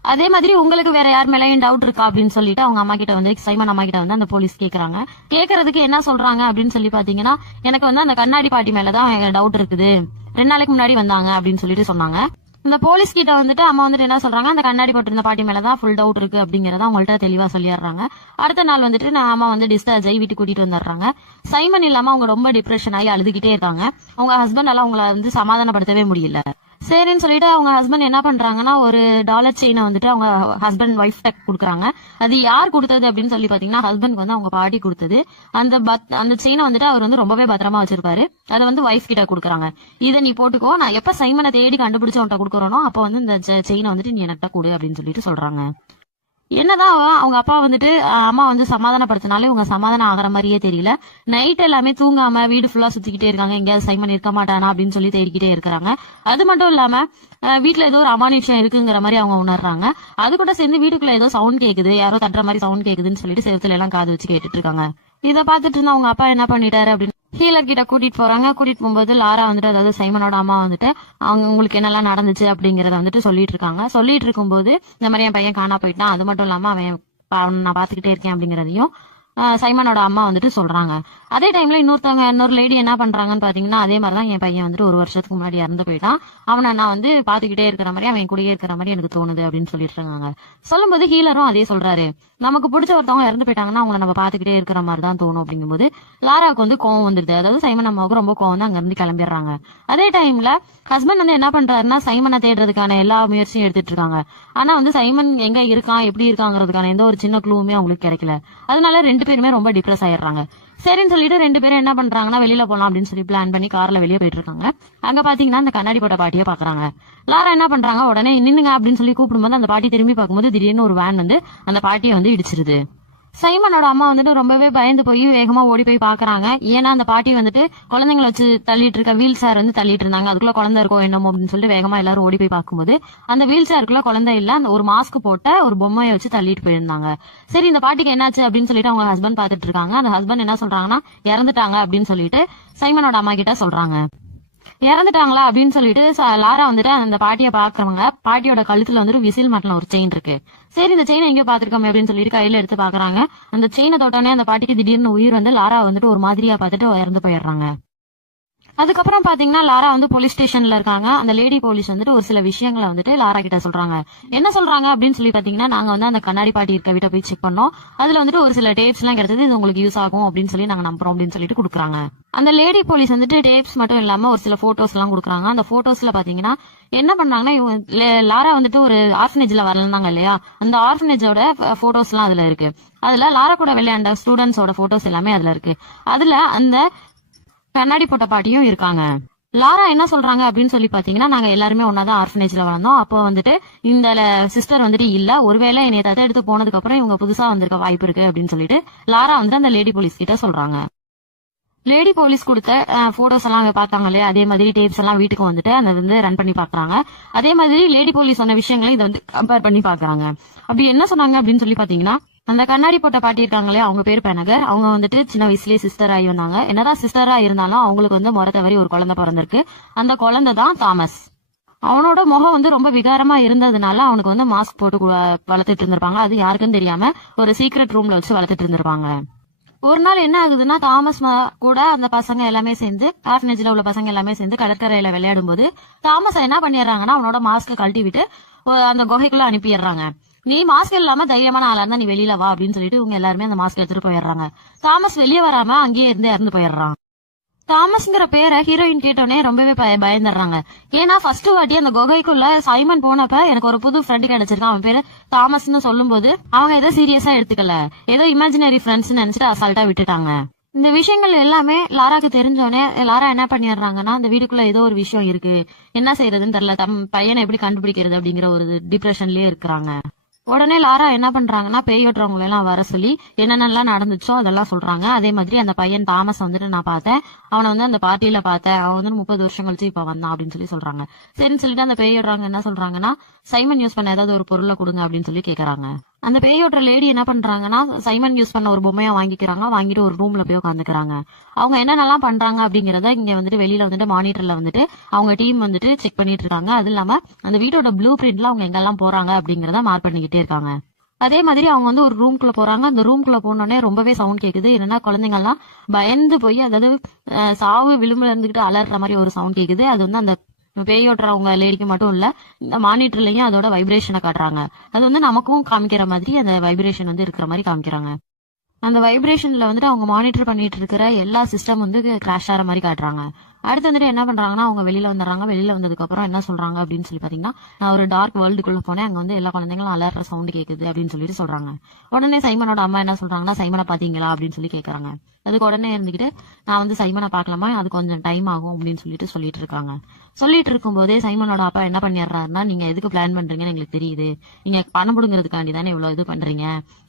அதே மாதிரி உங்களுக்கு வேற யார் மேலயும் டவுட் இருக்கா அப்படின்னு சொல்லிட்டு அவங்க அம்மா கிட்ட வந்து சைமன் அம்மா கிட்ட வந்து அந்த போலீஸ் கேக்குறாங்க. கேக்குறதுக்கு என்ன சொல்றாங்க அப்படின்னு சொல்லி பாத்தீங்கன்னா, எனக்கு வந்து அந்த கண்ணாடி பாட்டி மேலதான் டவுட் இருக்குது, 2 நாளைக்கு முன்னாடி வந்தாங்க அப்படின்னு சொல்லிட்டு சொன்னாங்க. இந்த போலீஸ் கிட்ட வந்துட்டு அம்மா வந்துட்டு என்ன சொல்றாங்க, அந்த கண்ணாடி போட்டிருந்த பாட்டி மேலதான் ஃபுல் டவுட் இருக்கு அப்படிங்கறத அவங்கள்ட்ட தெளிவா சொல்லிடுறாங்க. அடுத்த நாள் வந்துட்டு அம்மா வந்து டிஸ்சார்ஜ் ஆகி வீட்டுக்கு கூட்டிட்டு வந்துடுறாங்க. சைமன் இல்லாம அவங்க ரொம்ப டிப்ரெஷன் ஆகி அழுதுகிட்டே இருக்காங்க. அவங்க ஹஸ்பண்ட் எல்லாம் அவங்கள வந்து சமாதானப்படுத்தவே முடியல. சரின்னு சொல்லிட்டு அவங்க ஹஸ்பண்ட் என்ன பண்றாங்கன்னா, ஒரு டாலர் செயினை வந்துட்டு அவங்க ஹஸ்பண்ட் ஒய்ஃப் டெக் கொடுக்குறாங்க. அது யார் கொடுத்தது அப்படின்னு சொல்லி பாத்தீங்கன்னா, ஹஸ்பண்ட் வந்து அவங்க பாட்டி கொடுத்தது. அந்த செயினை வந்துட்டு அவர் வந்து ரொம்பவே பத்திரமா வச்சிருப்பாரு. அதை வந்து ஒய்ஃப் கிட்ட கொடுக்குறாங்க. இதை நீ போட்டுக்கோ, நான் எப்ப சைமனை தேடி கண்டுபிடிச்சு அவன்கிட்ட கொடுக்குறோனோ அப்ப வந்து இந்த செயினை வந்துட்டு நீ எனக்கு கொடு அப்படின்னு சொல்லிட்டு சொல்றாங்க. என்னதான் அவங்க அப்பா வந்துட்டு அம்மா வந்து சமாதானப்படுத்தினாலே இவங்க சமாதானம் ஆகிற மாதிரியே தெரியல. நைட் எல்லாமே தூங்காம வீடு ஃபுல்லா சுத்திக்கிட்டே இருக்காங்க. எங்கேயாவது சைமன் இருக்க மாட்டானா அப்படின்னு சொல்லி தேடிக்கிட்டே இருக்கிறாங்க. அது மட்டும் இல்லாம வீட்டுல ஏதோ ஒரு அமானுஷம் இருக்குங்கிற மாதிரி அவங்க உணர்றாங்க. அது கூட சேர்ந்து வீட்டுக்குள்ள ஏதோ சவுண்ட் கேக்குது, யாரோ தட்டுற மாதிரி சவுண்ட் கேக்குதுன்னு சொல்லிட்டு செவத்துல எல்லாம் காது வச்சு கேட்டுட்டு இருக்காங்க. இதை பார்த்துட்டு இருந்தா அவங்க அப்பா என்ன பண்ணிட்டாரு அப்படின்னு ஹீலர் கிட்ட கூட்டிட்டு போறாங்க. கூட்டிட்டு போகும்போது லாரா வந்துட்டு, அதாவது சைமனோட அம்மா வந்துட்டு அவங்க உங்களுக்கு என்னெல்லாம் நடந்துச்சு அப்படிங்கறத வந்துட்டு சொல்லிட்டு இருக்காங்க. சொல்லிட்டு இருக்கும்போது இந்த மாதிரி என் பையன் காணா போயிட்டான், அது மட்டும் இல்லாம அவன் நான் பாத்துக்கிட்டே இருக்கேன் அப்படிங்கறதையும் சைமனோட அம்மா வந்துட்டு சொல்றாங்க. அதே டைம்ல இன்னொரு லேடி என்ன பண்றாங்கன்னு பாத்தீங்கன்னா, அதே மாதிரிதான் என் பையன் வந்துட்டு 1 வருஷத்துக்கு முன்னாடி இறந்து போயிட்டான், அவனை நான் வந்து பாத்துக்கிட்டே இருக்கிற மாதிரி அவன் கூடயே இருக்கிற மாதிரி எனக்கு தோணுது அப்படின்னு சொல்லிட்டு இருக்காங்க. சொல்லும்போது ஹீலரும் அதே சொல்றாரு, நமக்கு பிடிச்ச ஒருத்தவங்க இறந்து போயிட்டாங்கன்னா அவங்களை நம்ம பாத்துக்கிட்டே இருக்கிற மாதிரி தான் தோணும் அப்படிங்கும்போது லாராவுக்கு வந்து கோவம் வந்துருது. அதாவது சைமன் அம்மாவுக்கு ரொம்ப கோவம் வந்து அங்க இருந்து கிளம்பிடுறாங்க. அதே டைம்ல ஹஸ்பண்ட் வந்து என்ன பண்றாருன்னா, சைமனை தேடுறதுக்கான எல்லா முயற்சியும் எடுத்துட்டு இருக்காங்க. ஆனா வந்து சைமன் எங்க இருக்கான் எப்படி இருக்காங்கிறதுக்கான எந்த ஒரு சின்ன க்ளூவுமே அவங்களுக்கு கிடைக்கல. அதனால 2 பேருமே ரொம்ப டிப்ரெஸ் ஆயிடுறாங்க. சரின்னு சொல்லிட்டு 2 பேரும் என்ன பண்றாங்கன்னா, வெளியில போலாம் அப்படின்னு சொல்லி பிளான் பண்ணி கார்ல வெளியே போயிட்டு இருக்காங்க. அங்க பாத்தீங்கன்னா அந்த கண்ணாடி போட்ட பாட்டியை பாக்குறாங்க. லாரா என்ன பண்றாங்க, உடனே நின்னுங்க அப்படின்னு சொல்லி கூப்பிடும்போது அந்த பாட்டி திரும்பி பார்க்கும்போது திடீர்னு ஒரு வேன் வந்து அந்த பாட்டியை வந்து இடிச்சிருது. சைமனோட அம்மா வந்துட்டு ரொம்பவே பயந்து போய் வேகமா ஓடி போய் பாக்குறாங்க. ஏன்னா அந்த பாட்டி வந்துட்டு குழந்தைங்களை வச்சு தள்ளிட்டு இருக்க வீல் சேர் வந்து தள்ளிட்டு இருந்தாங்க. அதுக்குள்ள குழந்தை இருக்கோ என்னமோ அப்படின்னு சொல்லிட்டு வேகமா எல்லாரும் ஓடி போய் பார்க்கும்போது அந்த வீல் சேருக்குள்ள குழந்தை இல்ல, அந்த ஒரு மாஸ்க் போட்ட ஒரு பொம்மையை வச்சு தள்ளிட்டு போயிருந்தாங்க. சரி இந்த பாட்டிக்கு என்னாச்சு அப்படின்னு சொல்லிட்டு அவங்க ஹஸ்பண்ட் பாத்துட்டு இருக்காங்க. அந்த ஹஸ்பண்ட் என்ன சொல்றாங்கன்னா, இறந்துட்டாங்க அப்படின்னு சொல்லிட்டு சைமனோட அம்மா கிட்ட சொல்றாங்க. இறந்துட்டாங்களா அப்படின்னு சொல்லிட்டு லாரா வந்துட்டு அந்த பாட்டியை பாக்குறவங்க, பாட்டியோட கழுத்துல வந்துட்டு விசில் மாட்டல ஒரு செயின் இருக்கு. சரி இந்த செயினை எங்கேயோ பாத்துருக்கோம் அப்படின்னு சொல்லிட்டு கையில எடுத்து பாக்குறாங்க. அந்த செயினை தொட்டோடனே அந்த பாட்டிக்கு திடீர்னு உயிர் வந்து லாரா வந்துட்டு ஒரு மாதிரியா பார்த்துட்டு இறந்து போயிடுறாங்க. அதுக்கப்புறம் பாத்தீங்கன்னா லாரா வந்து போலீஸ் ஸ்டேஷன்ல இருக்காங்க. அந்த லேடி போலீஸ் வந்துட்டு ஒரு சில விஷயங்களை வந்துட்டு லாரா கிட்ட சொல்றாங்க. என்ன சொல்றாங்க அப்படின்னு சொல்லி பாத்தீங்கன்னா, நாங்க வந்து அந்த கண்ணாடி பாட்டி இருக்க வீட்டை போய் செக் பண்ணோம், அதுல வந்துட்டு ஒரு சில டேப்ஸ் எல்லாம் கிடைச்சது, இது உங்களுக்கு யூஸ் ஆகும் அப்படின்னு சொல்லி நாங்க நம்புறோம் அப்படின்னு சொல்லிட்டு கொடுக்குறாங்க. அந்த லேடி போலீஸ் வந்துட்டு டேப்ஸ் மட்டும் இல்லாம ஒரு சில போட்டோஸ் எல்லாம் கொடுக்குறாங்க. அந்த போட்டோஸ்ல பாத்தீங்கன்னா என்ன பண்ணாங்கன்னா, லாரா வந்துட்டு ஒரு ஆர்ஃபனேஜ்ல வரலாங்க இல்லையா, அந்த ஆர்ஃபனேஜோட போட்டோஸ் எல்லாம் அதுல இருக்கு. அதுல லாரா கூட விளையாண்ட ஸ்டூடெண்ட்ஸோட போட்டோஸ் எல்லாமே அதுல இருக்கு. அதுல அந்த கண்ணாடி போட்ட பாட்டியும் இருக்காங்க. லாரா என்ன சொல்றாங்க அப்படின்னு சொல்லி பாத்தீங்கன்னா, நாங்க எல்லாருமே ஒன்னாதான் ஆர்ஃபனேஜ்ல வளர்ந்தோம். அப்போ வந்துட்டு இந்த சிஸ்டர் வந்துட்டு இல்ல, ஒருவேளை என்னை தத்தெடுத்து போனதுக்கு அப்புறம் இவங்க புதுசா வந்திருக்க வாய்ப்பு இருக்கு அப்படின்னு சொல்லிட்டு லாரா வந்துட்டு அந்த லேடி போலீஸ் கிட்ட சொல்றாங்க. லேடி போலீஸ் கொடுத்த போட்டோஸ் எல்லாம் பாத்தாங்க இல்லையா, அதே மாதிரி டேப்ஸ் எல்லாம் வீட்டுக்கு வந்துட்டு அந்த வந்து ரன் பண்ணி பாக்குறாங்க. அதே மாதிரி லேடி போலீஸ் சொன்ன விஷயங்களும் இதை வந்து கம்பேர் பண்ணி பாக்குறாங்க. அப்படி என்ன சொன்னாங்க அப்படின்னு சொல்லி பாத்தீங்கன்னா, அந்த கண்ணாடி போட்ட பாட்டி இருக்காங்களே, அவங்க பேர் பெனகர். அவங்க வந்துட்டு சின்ன வயசுலயே சிஸ்டர் ஆகி வந்தாங்க. என்னதான் சிஸ்டரா இருந்தாலும் அவங்களுக்கு வந்து முறை தவறி ஒரு குழந்தை பிறந்திருக்கு. அந்த குழந்தை தான் தாமஸ். அவனோட முகம் வந்து ரொம்ப விகாரமா இருந்ததுனால அவனுக்கு வந்து மாஸ்க் போட்டு வளர்த்துட்டு இருந்திருப்பாங்க. அது யாருக்குன்னு தெரியாம ஒரு சீக்ரெட் ரூம்ல வச்சு வளர்த்துட்டு இருந்திருப்பாங்க. ஒரு நாள் என்ன ஆகுதுன்னா, தாமஸ் கூட அந்த பசங்க எல்லாமே சேர்ந்து, ஆர்ஃபனேஜ்ல உள்ள பசங்க எல்லாமே சேர்ந்து கடற்கரையில விளையாடும் போது தாமஸ் என்ன பண்ணிடுறாங்கன்னா, அவனோட மாஸ்க கழட்டி விட்டு அந்த குகைக்குள்ள அனுப்பிடுறாங்க. நீ மாஸ்க் இல்லாம தைரியமான ஆளா இருந்தா நீ வெளியில வா அப்படின்னு சொல்லிட்டு இவங்க எல்லாருமே அந்த மாஸ்க் எடுத்துட்டு போயிடுறாங்க. தாமஸ் வெளியே வராம அங்கேயே இருந்து இறந்து போயிடுறான். தாமஸ்ங்கிற பேரை ஹீரோயின் கேட்டோடனே ரொம்பவே பயந்துடுறாங்க. ஏன்னா ஃபர்ஸ்ட் வாட்டி அந்த குகைக்குள்ள சைமன் போனப்ப எனக்கு ஒரு புது ஃப்ரெண்ட் கிடைச்சிருக்கான், அவன் பேரு தாமஸ்ன்னு சொல்லும் போது அவங்க ஏதோ சீரியஸா எடுத்துக்கல, ஏதோ இமேஜினரி ஃப்ரெண்ட்ஸ் நினைச்சிட்டு அசால்ட்டா விட்டுட்டாங்க. இந்த விஷயங்கள் எல்லாமே லாராக்கு தெரிஞ்சோடனே லாரா என்ன பண்ணிடுறாங்கன்னா, அந்த வீட்டுக்குள்ள ஏதோ ஒரு விஷயம் இருக்கு, என்ன செய்யறதுன்னு தெரியல, பையனை எப்படி கண்டுபிடிக்கிறது அப்படிங்கிற ஒரு டிப்ரெஷன்லயே இருக்கிறாங்க. உடனே லாரா என்ன பண்றாங்கன்னா பேய் ஓட்டுறவங்களை எல்லாம் வர சொல்லி என்னென்னலாம் நடந்துச்சோ அதெல்லாம் சொல்றாங்க. அதே மாதிரி அந்த பையன் தாமஸ் வந்துட்டு நான் பார்த்தேன், அவனை வந்து அந்த பார்ட்டியில பார்த்தேன், அவன் வந்து 30 வருஷம் கழிச்சு இப்ப வந்தான் அப்படின்னு சொல்லி சொல்றாங்க. சரின்னு சொல்லிட்டு அந்த பேய் ஓட்டுறவங்க என்ன சொல்றாங்கன்னா சைமன் யூஸ் பண்ண ஏதாவது ஒரு பொருளை கொடுங்க அப்படின்னு சொல்லி கேக்குறாங்க. அந்த பேய் ஓட்டுற லேடி என்ன பண்றாங்கன்னா சைமன் யூஸ் பண்ண ஒரு பொம்மையா வாங்கிக்கிறாங்க. வாங்கிட்டு ஒரு ரூம்ல போய் உட்காந்துக்கிறாங்க. அவங்க என்னென்னலாம் பண்றாங்க அப்படிங்கறத இங்க வந்துட்டு வெளியில வந்துட்டு மானிட்டர்ல வந்துட்டு அவங்க டீம் வந்துட்டு செக் பண்ணிட்டு இருக்காங்க. அது இல்லாம அந்த வீட்டோட ப்ளூ பிரிண்ட்ல அவங்க எங்கெல்லாம் போறாங்க அப்படிங்கறத மார்க் பண்ணிக்கிட்டே இருக்காங்க. அதே மாதிரி அவங்க வந்து ஒரு ரூம்குள்ள போறாங்க. அந்த ரூம்குள்ள போனோடனே ரொம்பவே சவுண்ட் கேக்குது. என்னன்னா குழந்தைங்க எல்லாம் பயந்து போய், அதாவது சாவு விளிம்புல இருந்துகிட்டு அலற மாதிரி ஒரு சவுண்ட் கேக்குது. அது வந்து அந்த பேய் ஓட்டுறவங்க லேடிக்கு மட்டும் இல்ல, இந்த மானிட்டர்லயும் அதோட வைப்ரேஷனை காட்டுறாங்க. அது வந்து நமக்கும் காமிக்கிற மாதிரி அந்த வைப்ரேஷன் வந்து இருக்கிற மாதிரி காமிக்கிறாங்க. அந்த வைப்ரேஷன்ல வந்துட்டு அவங்க மானிட்டர் பண்ணிட்டு இருக்கிற எல்லா சிஸ்டம் வந்து கிராஷ் ஆகிற மாதிரி காட்டுறாங்க. அடுத்து வந்துட்டு என்ன பண்றாங்கன்னா அவங்க வெளியில வந்துடுறாங்க. வெளியில வந்ததுக்கு அப்புறம் என்ன சொல்றாங்க அப்படின்னு சொல்லி பாத்தீங்கன்னா, நான் ஒரு டார்க் வேர்ல்டுக்குள்ள போனேன், அங்க வந்து எல்லா குழந்தைங்களும் அலற சவுண்ட் கேக்குது அப்படின்னு சொல்லிட்டு சொல்றாங்க. உடனே சைமனோட அம்மா என்ன சொல்றாங்கன்னா சைமனை பாத்தீங்களா அப்படின்னு சொல்லி கேக்குறாங்க. அதுக்கு உடனே இருந்துகிட்டு நான் வந்து சைமனை பாக்கலாமா, அது கொஞ்சம் டைம் ஆகும் அப்படின்னு சொல்லிட்டு இருக்காங்க. சொல்லிட்டு இருக்கும் போதே சைமனோட அப்பா என்ன பண்ணிடுறாருன்னா, நீங்க எதுக்கு பிளான் பண்றீங்கன்னு எங்களுக்கு தெரியுது, நீங்க பணம் புடுங்கிறதுக்காண்டி தானே இவ்வளவு இது பண்றீங்க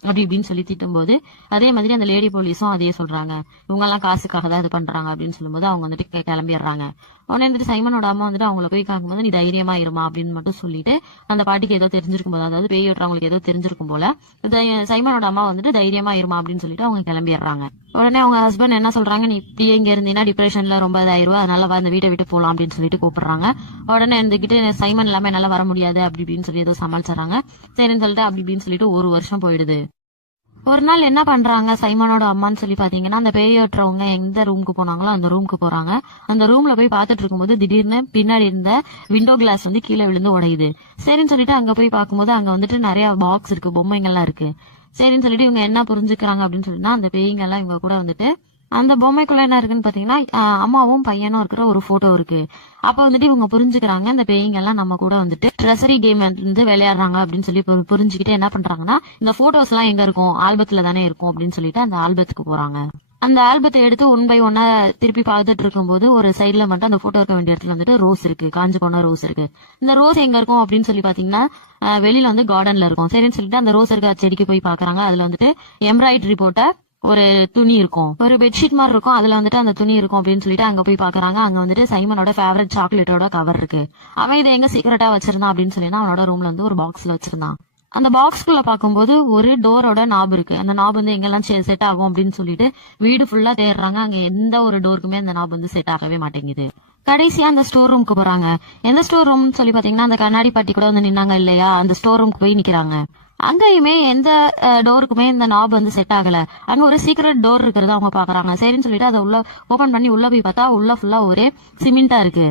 அப்படி இப்படின்னு சொல்லி திட்டும் போது, அதே மாதிரி அந்த லேடி போலீஸும் அதே சொல்றாங்க, இவங்க எல்லாம் காசுக்காக தான் இது பண்றாங்க அப்படின்னு சொல்லும்போது அவங்க வந்துட்டு கிளம்பிடுறாங்க. உடனே வந்துட்டு சைமனோட அம்மா வந்துட்டு அவங்கள போய் காக்கும்போது நீ தைரியமா இருமா அப்படின்னு மட்டும் சொல்லிட்டு அந்த பாட்டிக்கு ஏதோ தெரிஞ்சிருக்கும் போது, அதாவது பேய் ஓட்டுறவங்களுக்கு ஏதோ தெரிஞ்சிருக்கும் போல, சைமனோட அம்மா வந்துட்டு தைரியமா இருமா அப்படின்னு சொல்லிட்டு அவங்க கிளம்பிடுறாங்க. உடனே அவங்க ஹஸ்பண்ட் என்ன சொல்றாங்க, நீ இப்படியே இங்க இருந்தீங்கன்னா டிப்ரெஷன்ல ரொம்ப இதாயிருவா, அதனால அந்த வீட்டை விட்டு போலாம் அப்படின்னு சொல்லிட்டு கூப்பிடுறாங்க. உடனே இருந்துகிட்டு சைமன் இல்லாம என்னால வர முடியாது அப்படி இப்படின்னு சொல்லி ஏதோ சமாளிச்சாங்க. சரின்னு சொல்லிட்டு அப்படி இப்படின்னு சொல்லிட்டு ஒரு வருஷம் போயிடுது. ஒரு நாள் என்ன பண்றாங்க சைமனோட அம்மான்னு சொல்லி பாத்தீங்கன்னா, அந்த பேய் ஓட்டுறவங்க எந்த ரூமுக்கு போனாங்களோ அந்த ரூமுக்கு போறாங்க. அந்த ரூம்ல போய் பாத்துட்டு இருக்கும்போது திடீர்னு பின்னாடி இருந்த விண்டோ கிளாஸ் வந்து கீழே விழுந்து உடையுது. சரின்னு சொல்லிட்டு அங்க போய் பார்க்கும்போது அங்க வந்துட்டு நிறைய பாக்ஸ் இருக்கு, பொம்மைங்கள்லாம் இருக்கு. சரின்னு சொல்லிட்டு இவங்க என்ன புரிஞ்சுக்கிறாங்க அப்படின்னு சொல்லினா, அந்த பேய்ங்க எல்லாம் இவங்க கூட வந்துட்டு அந்த பொம்மைக்குள்ள என்ன இருக்குன்னு பாத்தீங்கன்னா அம்மாவும் பையனும் இருக்கிற ஒரு போட்டோ இருக்கு. அப்ப வந்துட்டு இவங்க புரிஞ்சுக்கிறாங்க இந்த பேய்ங்க எல்லாம் நம்ம கூட வந்துட்டு ட்ரெஸரி கேம் வந்து விளையாடுறாங்க அப்படின்னு சொல்லி புரிஞ்சுக்கிட்டு என்ன பண்றாங்கன்னா, இந்த போட்டோஸ் எல்லாம் எங்க இருக்கும், ஆல்பத்துல தானே இருக்கும் அப்படின்னு சொல்லிட்டு அந்த ஆல்பத்துக்கு போறாங்க. அந்த ஆல்பத்தை எடுத்து ஒன் பை ஒன்னா திருப்பி பார்த்துட்டு இருக்கும்போது ஒரு சைட்ல மட்டும் அந்த போட்டோ இருக்க வேண்டிய இடத்துல வந்துட்டு ரோஸ் இருக்கு, காஞ்சு போன ரோஸ் இருக்கு. இந்த ரோஸ் எங்க இருக்கும் அப்படின்னு சொல்லி பாத்தீங்கன்னா வெளியில வந்து கார்டன்ல இருக்கும். சரின்னு சொல்லிட்டு அந்த ரோஸ் இருக்க செடிக்கு போய் பாக்குறாங்க. அதுல வந்துட்டு எம்ப்ராய்டரி போட்ட ஒரு துணி இருக்கும், ஒரு பெட்ஷீட் மாதிரி இருக்கும், அதுல வந்துட்டு அந்த துணி இருக்கும் அப்படின்னு சொல்லிட்டு அங்க போய் பாக்குறாங்க. அங்க வந்துட்டு சைமனோட ஃபேவரட் சாக்லேட்டோட கவர் இருக்கு. அவன் இதை எங்க சீக்கிரட்டா வச்சிருந்தான் அப்படின்னு சொல்லி அவனோட ரூம்ல வந்து ஒரு பாக்ஸ்ல வச்சிருந்தான். அந்த பாக்ஸ்குள்ள பாக்கும்போது ஒரு டோரோட நாப் இருக்கு. அந்த நாப் வந்து எங்கெல்லாம் செட் ஆகும் அப்படின்னு சொல்லிட்டு வீடு ஃபுல்லா தேடுறாங்க. அங்க எந்த ஒரு டோருக்குமே அந்த நாப் வந்து செட் ஆகவே மாட்டேங்குது. கடைசியா அந்த ஸ்டோர் ரூமுக்கு போறாங்க. எந்த ஸ்டோர் ரூம் சொல்லி பாத்தீங்கன்னா, அந்த கண்ணாடி பாட்டி கூட வந்து நின்னாங்க இல்லையா, அந்த ஸ்டோர் ரூமுக்கு போய் நிக்கிறாங்க. அங்கேயுமே எந்த டோருக்குமே இந்த நாப் வந்து செட் ஆகல. அங்க ஒரு சீக்ரெட் டோர் இருக்கிறத அவங்க பாக்குறாங்க. சரின்னு சொல்லிட்டு அதை உள்ள ஓபன் பண்ணி உள்ள போய் பார்த்தா உள்ள ஃபுல்லா ஒரே சிமெண்டா இருக்கு.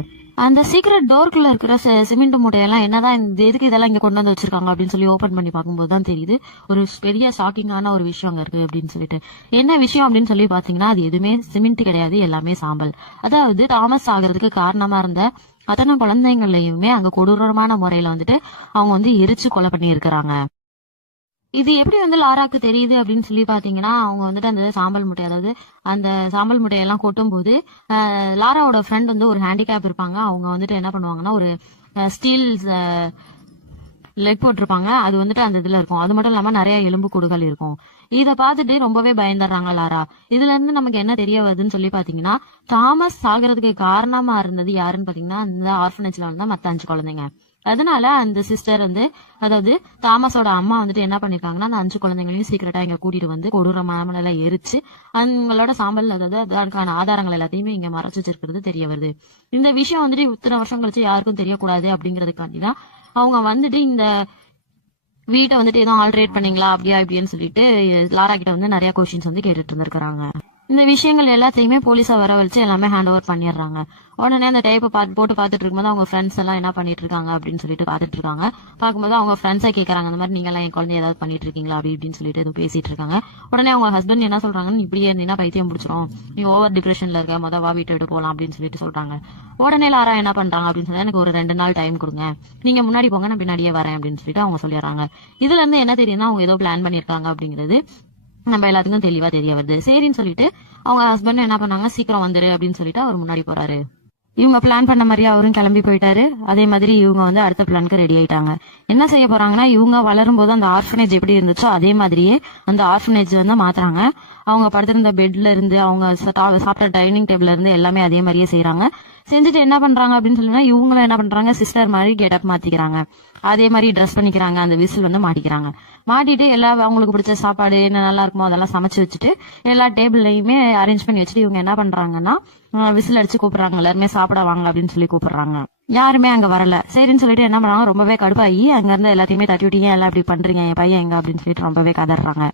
அந்த சீக்ரெட் டோருக்குள்ள இருக்கிற சிமெண்ட் மூட்டையெல்லாம் என்னதான் எதுக்கு இதெல்லாம் இங்க கொண்டு வந்து வச்சிருக்காங்க அப்படின்னு சொல்லி ஓபன் பண்ணி பார்க்கும்போது தான் தெரியுது ஒரு பெரிய ஷாக்கிங்கான ஒரு விஷயம் அங்க இருக்கு அப்படின்னு சொல்லிட்டு. என்ன விஷயம் அப்படின்னு சொல்லி பாத்தீங்கன்னா, அது எதுவுமே சிமெண்ட் கிடையாது, எல்லாமே சாம்பல். அதாவது தாமஸ் ஆகிறதுக்கு காரணமா இருந்த அத்தனை குழந்தைங்களையுமே அங்க கொடூரமான முறையில வந்துட்டு அவங்க வந்து எரிச்சு கொலை பண்ணி இருக்கிறாங்க. இது எப்படி வந்து லாராக்கு தெரியுது அப்படின்னு சொல்லி பாத்தீங்கன்னா, அவங்க வந்துட்டு அந்த சாம்பல் முட்டை, அதாவது அந்த சாம்பல் முட்டையெல்லாம் கொட்டும் போது லாராவோட ஃப்ரெண்ட் வந்து ஒரு ஹேண்டிகேப் இருப்பாங்க. அவங்க வந்துட்டு என்ன பண்ணுவாங்கன்னா ஒரு ஸ்டீல் லெக் போட்டிருப்பாங்க. அது வந்துட்டு அந்த இதுல இருக்கும். அது மட்டும் இல்லாம நிறைய எலும்பு கூடுகள் இருக்கும். இத பாத்துட்டு ரொம்பவே பயந்துடுறாங்க லாரா. இதுல இருந்து நமக்கு என்ன தெரிய வருதுன்னு சொல்லி பாத்தீங்கன்னா, தாமஸ் சாகிறதுக்கு காரணமா இருந்தது யாருன்னு பாத்தீங்கன்னா, இந்த ஆர்ஃபனேஜ்ல வந்த மத்த 5 குழந்தைங்க. அதனால அந்த சிஸ்டர் வந்து, அதாவது தாமஸோட அம்மா வந்துட்டு என்ன பண்ணிருக்காங்கன்னா, அந்த 5 குழந்தைங்களையும் சீக்கிரட்டா இங்க கூட்டிட்டு வந்து கொடூரமான எல்லாம் எரிச்சு அவங்களோட சாம்பல், அதாவது அதற்கான ஆதாரங்கள் எல்லாத்தையுமே இங்க மறைச்சு வச்சிருக்கிறது தெரிய வருது. இந்த விஷயம் வந்துட்டு இத்தனை வருஷம் கழிச்சு யாருக்கும் தெரியக்கூடாது அப்படிங்கறதுக்காண்டிதான் அவங்க வந்துட்டு இந்த வீட்டை வந்துட்டு எதுவும் ஆல்ட்ரேட் பண்ணீங்களா அப்படியா இப்படின்னு சொல்லிட்டு லாரா கிட்ட வந்து நிறைய கொஸ்டின்ஸ் வந்து கேட்டுட்டு இருந்திருக்காங்க. இந்த விஷயங்கள் எல்லாத்தையுமே போலீஸா வர வச்சு எல்லாமே ஹேண்ட் ஓவர் பண்ணிடுறாங்க. உடனே அந்த டைப்பை போட்டு பாத்துட்டு இருக்கும்போது அவங்க ஃப்ரெண்ட்ஸ் எல்லாம் என்ன பண்ணிட்டு இருக்காங்க அப்படின்னு சொல்லிட்டு பாத்துட்டு இருக்காங்க. பார்க்கும்போது அவங்க ஃப்ரெண்ட்ஸை கேட்கறாங்க, அந்த மாதிரி நீங்க எல்லாம் என் குழந்தை ஏதாவது பண்ணிட்டு இருக்கீங்களா அப்படி இப்படின்னு சொல்லிட்டு எதுவும் பேசிட்டு இருக்காங்க. உடனே அவங்க ஹஸ்பண்ட் என்ன சொல்றாங்கன்னு, இப்படியே இருந்தீங்கன்னா பைத்தியம் பிடிச்சிரும், நீ ஓவர் டிப்ரெஷன்ல இருக்க, வா வீட்டை விட்டு போலாம் அப்படின்னு சொல்லிட்டு சொல்றாங்க. உடனே லாரா என்ன பண்றாங்க அப்படின்னு சொன்னா, எனக்கு ஒரு 2 நாள் டைம் கொடுங்க, நீங்க முன்னாடி போங்க, நான் பின்னாடியே வரேன் அப்படின்னு சொல்லிட்டு அவங்க சொல்லிடுறாங்க. இதுல இருந்து என்ன தெரியுதுன்னா, அவங்க ஏதோ பிளான் பண்ணிருக்காங்க அப்படிங்கிறது நம்ம எல்லாத்துக்கும் தெளிவா தெரிய வருது. சரின்னு சொல்லிட்டு அவங்க ஹஸ்பண்ட் என்ன பண்ணாங்க, சீக்கிரம் வந்துரு அப்படின்னு சொல்லிட்டு அவர் முன்னாடி போறாரு. இவங்க பிளான் பண்ண மாதிரியே அவரும் கிளம்பி போயிட்டாரு. அதே மாதிரி இவங்க வந்து அடுத்த பிளானுக்கு ரெடி ஆயிட்டாங்க. என்ன செய்ய போறாங்கன்னா, இவங்க வளரும் போது அந்த ஆர்ஃபனேஜ் எப்படி இருந்துச்சோ அதே மாதிரியே அந்த ஆர்ஃபனேஜ் வந்து மாத்துறாங்க. அவங்க படுத்திருந்த பெட்ல இருந்து, அவங்க சாப்பிட்ட டைனிங் டேபிள்ல இருந்து எல்லாமே அதே மாதிரியே செய்யறாங்க. செஞ்சுட்டு என்ன பண்றாங்க அப்படின்னு சொல்லினா, இவங்களும் என்ன பண்றாங்க, சிஸ்டர் மாதிரி கெட்டப் மாத்திக்கிறாங்க. அதே மாதிரி ட்ரெஸ் பண்ணிக்கிறாங்க. அந்த விசில் வந்து மாட்டிக்கிறாங்க. மாட்டிட்டு எல்லா அவங்களுக்கு பிடிச்ச சாப்பாடு என்ன நல்லா இருக்குமோ அதெல்லாம் சமைச்சு வச்சுட்டு எல்லா டேபிள்லயுமே அரேஞ்ச் பண்ணி வச்சுட்டு இவங்க என்ன பண்றாங்கன்னா, விசில் அடிச்சு கூப்பிடுறாங்க. எல்லாருமே சாப்பிட வாங்க அப்படின்னு சொல்லி கூப்பிடுறாங்க. யாருமே அங்க வரல. சரின்னு சொல்லிட்டு என்ன பண்றாங்க, ரொம்பவே கடுப்பாகி அங்க இருந்து எல்லாத்தையுமே தட்டி விட்டீங்க, எல்லாம் இப்படி பண்றீங்க, என் பையன் எங்க அப்படின்னு சொல்லிட்டு ரொம்பவே கதறாங்க.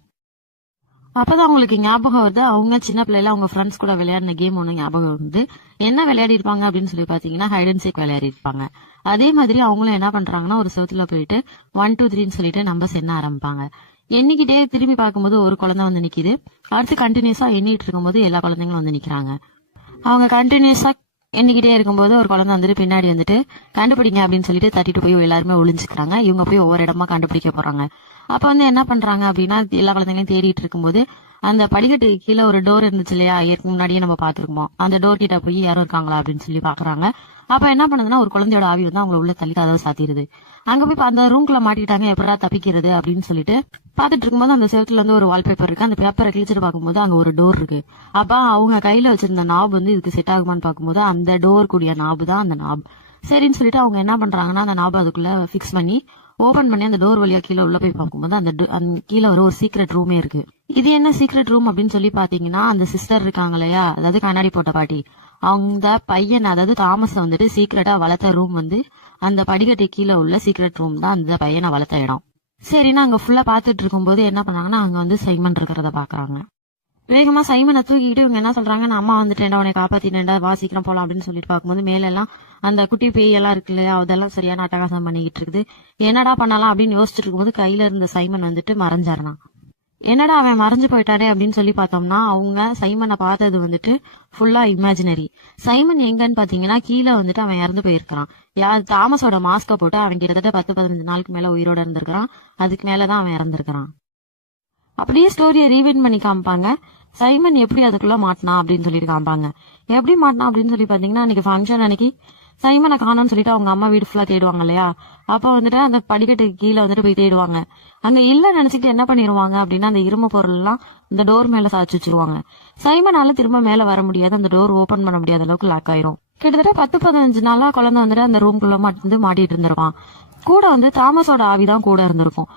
அப்பதான் அவங்களுக்கு ஞாபகம் வருது, அவங்க சின்ன பிள்ளைல அவங்க ஃப்ரெண்ட்ஸ் கூட விளையாடின கேம் ஒண்ணு ஞாபகம் வந்து என்ன விளையாடி இருப்பாங்க அப்படின்னு சொல்லி பாத்தீங்கன்னா, ஹைட் அண்ட் சீக் விளையாடி இருப்பாங்க. அதே மாதிரி அவங்களும் என்ன பண்றாங்கன்னா, ஒரு செவத்துல போயிட்டு 1 2 3 சொல்லிட்டு நம்பர்ஸ் எண்ண ஆரம்பிப்பாங்க. எண்ணிக்கிட்டே திரும்பி பார்க்கும்போது ஒரு குழந்தை வந்து நிக்குது. அடுத்து கண்டினியூஸா எண்ணிட்டு இருக்கும்போது எல்லா குழந்தைங்களும் வந்து நிக்கிறாங்க. அவங்க கண்டினியூஸா எண்ணிக்கிட்டே இருக்கும்போது ஒரு குழந்தை வந்துட்டு பின்னாடி வந்துட்டு கண்டுபிடிங்க அப்படின்னு சொல்லிட்டு தட்டிட்டு போய் எல்லாருமே ஒளிஞ்சுக்கிறாங்க. இவங்க போய் ஒவ்வொரு இடமா கண்டுபிடிக்க போறாங்க. அப்ப வந்து என்ன பண்றாங்க அப்படின்னா, எல்லா குழந்தைங்களையும் தேடிட்டு இருக்கும்போது அந்த படிக்கட்டுக்கு கீழே ஒரு டோர் இருந்துச்சு இல்லையா, ஏற்கனவே முன்னாடியே நம்ம பாத்துருக்கோம். அந்த டோர் கிட்ட போய் யாரும் இருக்காங்களா அப்படின்னு சொல்லி பாக்குறாங்க. அப்ப என்ன பண்ணுதுன்னா, ஒரு குழந்தையோட ஆவி வந்து அவங்கள உள்ள தள்ளி கதவை சாத்திடுது. அங்க போய் அந்த ரூம்குள்ள மாட்டிக்கிட்டாங்க, எப்படா தப்பிக்கிறது அப்படின்னு சொல்லிட்டு பாத்துட்டு இருக்கும்போது அந்த செவத்துல வந்து ஒரு வால்பேப்பர் இருக்கு. அந்த பேப்பரை கிழிச்சிட்டு பார்க்கும்போது அங்க ஒரு டோர் இருக்கு. அப்ப அவங்க கையில வச்சிருந்த நாப் வந்து இதுக்கு செட் ஆகுமான்னு பார்க்கும்போது அந்த டோர் கூடிய நாபு தான் அந்த நாப். சரின்னு சொல்லிட்டு அவங்க என்ன பண்றாங்கன்னா, அந்த நாப் அதுக்குள்ள பிக்ஸ் பண்ணி ஓபன் பண்ணி அந்த டோர் வழியா கீழே உள்ள போய் பார்க்கும்போது அந்த கீழே ஒரு சீக்ரெட் ரூமே இருக்கு. இது என்ன சீக்ரெட் ரூம் அப்படின்னு சொல்லி பாத்தீங்கன்னா, அந்த சிஸ்டர் இருக்காங்க இல்லையா, அதாவது கண்ணாடி போட்ட பாட்டி, அவங்க பையன் அதாவது தாமஸ் வந்துட்டு சீக்ரெட்டா வளர்த்த ரூம் வந்து அந்த படிக்கட்டு கீழே உள்ள சீக்ரெட் ரூம் தான் அந்த பையனை வளர்த்த இடம். சரின்னா அங்க ஃபுல்லா பாத்துட்டு இருக்கும்போது என்ன பண்ணாங்கன்னா, அங்க வந்து சைமன் இருக்கிறத பாக்குறாங்க. வேகமா சைமனை தூக்கிட்டு இவங்க என்ன சொல்றாங்க, நான் அம்மா வந்துட்டேன்டா, உன்னை காப்பாத்திட்டேன்டா, வா சீக்கிரம் போலாம் அப்படின்னு சொல்லிட்டு பார்க்கும்போது மேல எல்லாம் அந்த குட்டி பேய் எல்லாம் இருக்கு இல்லையா, அதெல்லாம் சரியான அட்டகாசம் பண்ணிக்கிட்டு இருக்குது. என்னடா பண்ணலாம் அப்படின்னு யோசிச்சுட்டு இருக்கும்போது கையில இருந்த சைமன் வந்துட்டு மறைஞ்சாருனா. என்னடா அவன் மறைஞ்சு போயிட்டானே அப்படின்னு சொல்லி பார்த்தோம்னா, அவங்க சைமனை பார்த்தது வந்துட்டு ஃபுல்லா இமேஜினரி. சைமன் எங்கன்னு பாத்தீங்கன்னா, கீழே வந்துட்டு அவன் இறந்து போயிருக்கான். தாமஸோட மாஸ்க போட்டு அவன் கிட்டத்தட்ட 10-15 நாளுக்கு மேல உயிரோட இருந்திருக்கான். அதுக்கு மேலதான் அவன் இறந்திருக்கான். அப்படியே ஸ்டோரியை ரீவைண்ட் பண்ணி காமிப்பாங்க. சைமன் எப்படி அதுக்குள்ள மாட்டினா அப்படின்னு சொல்லிட்டு காமிப்பாங்க. எப்படி மாட்டினா அப்படின்னு சொல்லி பாத்தீங்கன்னா, அன்னைக்கு ஃபங்க்ஷன் அன்னைக்கு சைமனை காணோம்னு சொல்லிட்டு அவங்க அம்மா வீடு ஃபுல்லா தேடுவாங்க இல்லையா, அப்ப வந்துட்டு அந்த படிக்கட்டுக்கு கீழே வந்துட்டு போய் தேடுவாங்க. அங்க இல்ல நினைச்சிட்டு என்ன பண்ணிடுவாங்க அப்படின்னா, அந்த இரும்பு பொருள் எல்லாம் இந்த டோர் மேல சாச்சு வச்சிருவாங்க. சைமனால திரும்ப மேல வர முடியாது, அந்த டோர் ஓபன் பண்ண முடியாத அளவுக்கு லாக் ஆயிரும். கிட்டத்தட்ட 10-15 நாளா குழந்தை வந்துட்டு அந்த ரூம்குள்ள மாட்டிட்டு இருந்திருப்பான். கூட வந்து தாமஸோட ஆவிதான் கூட இருந்திருக்கும்.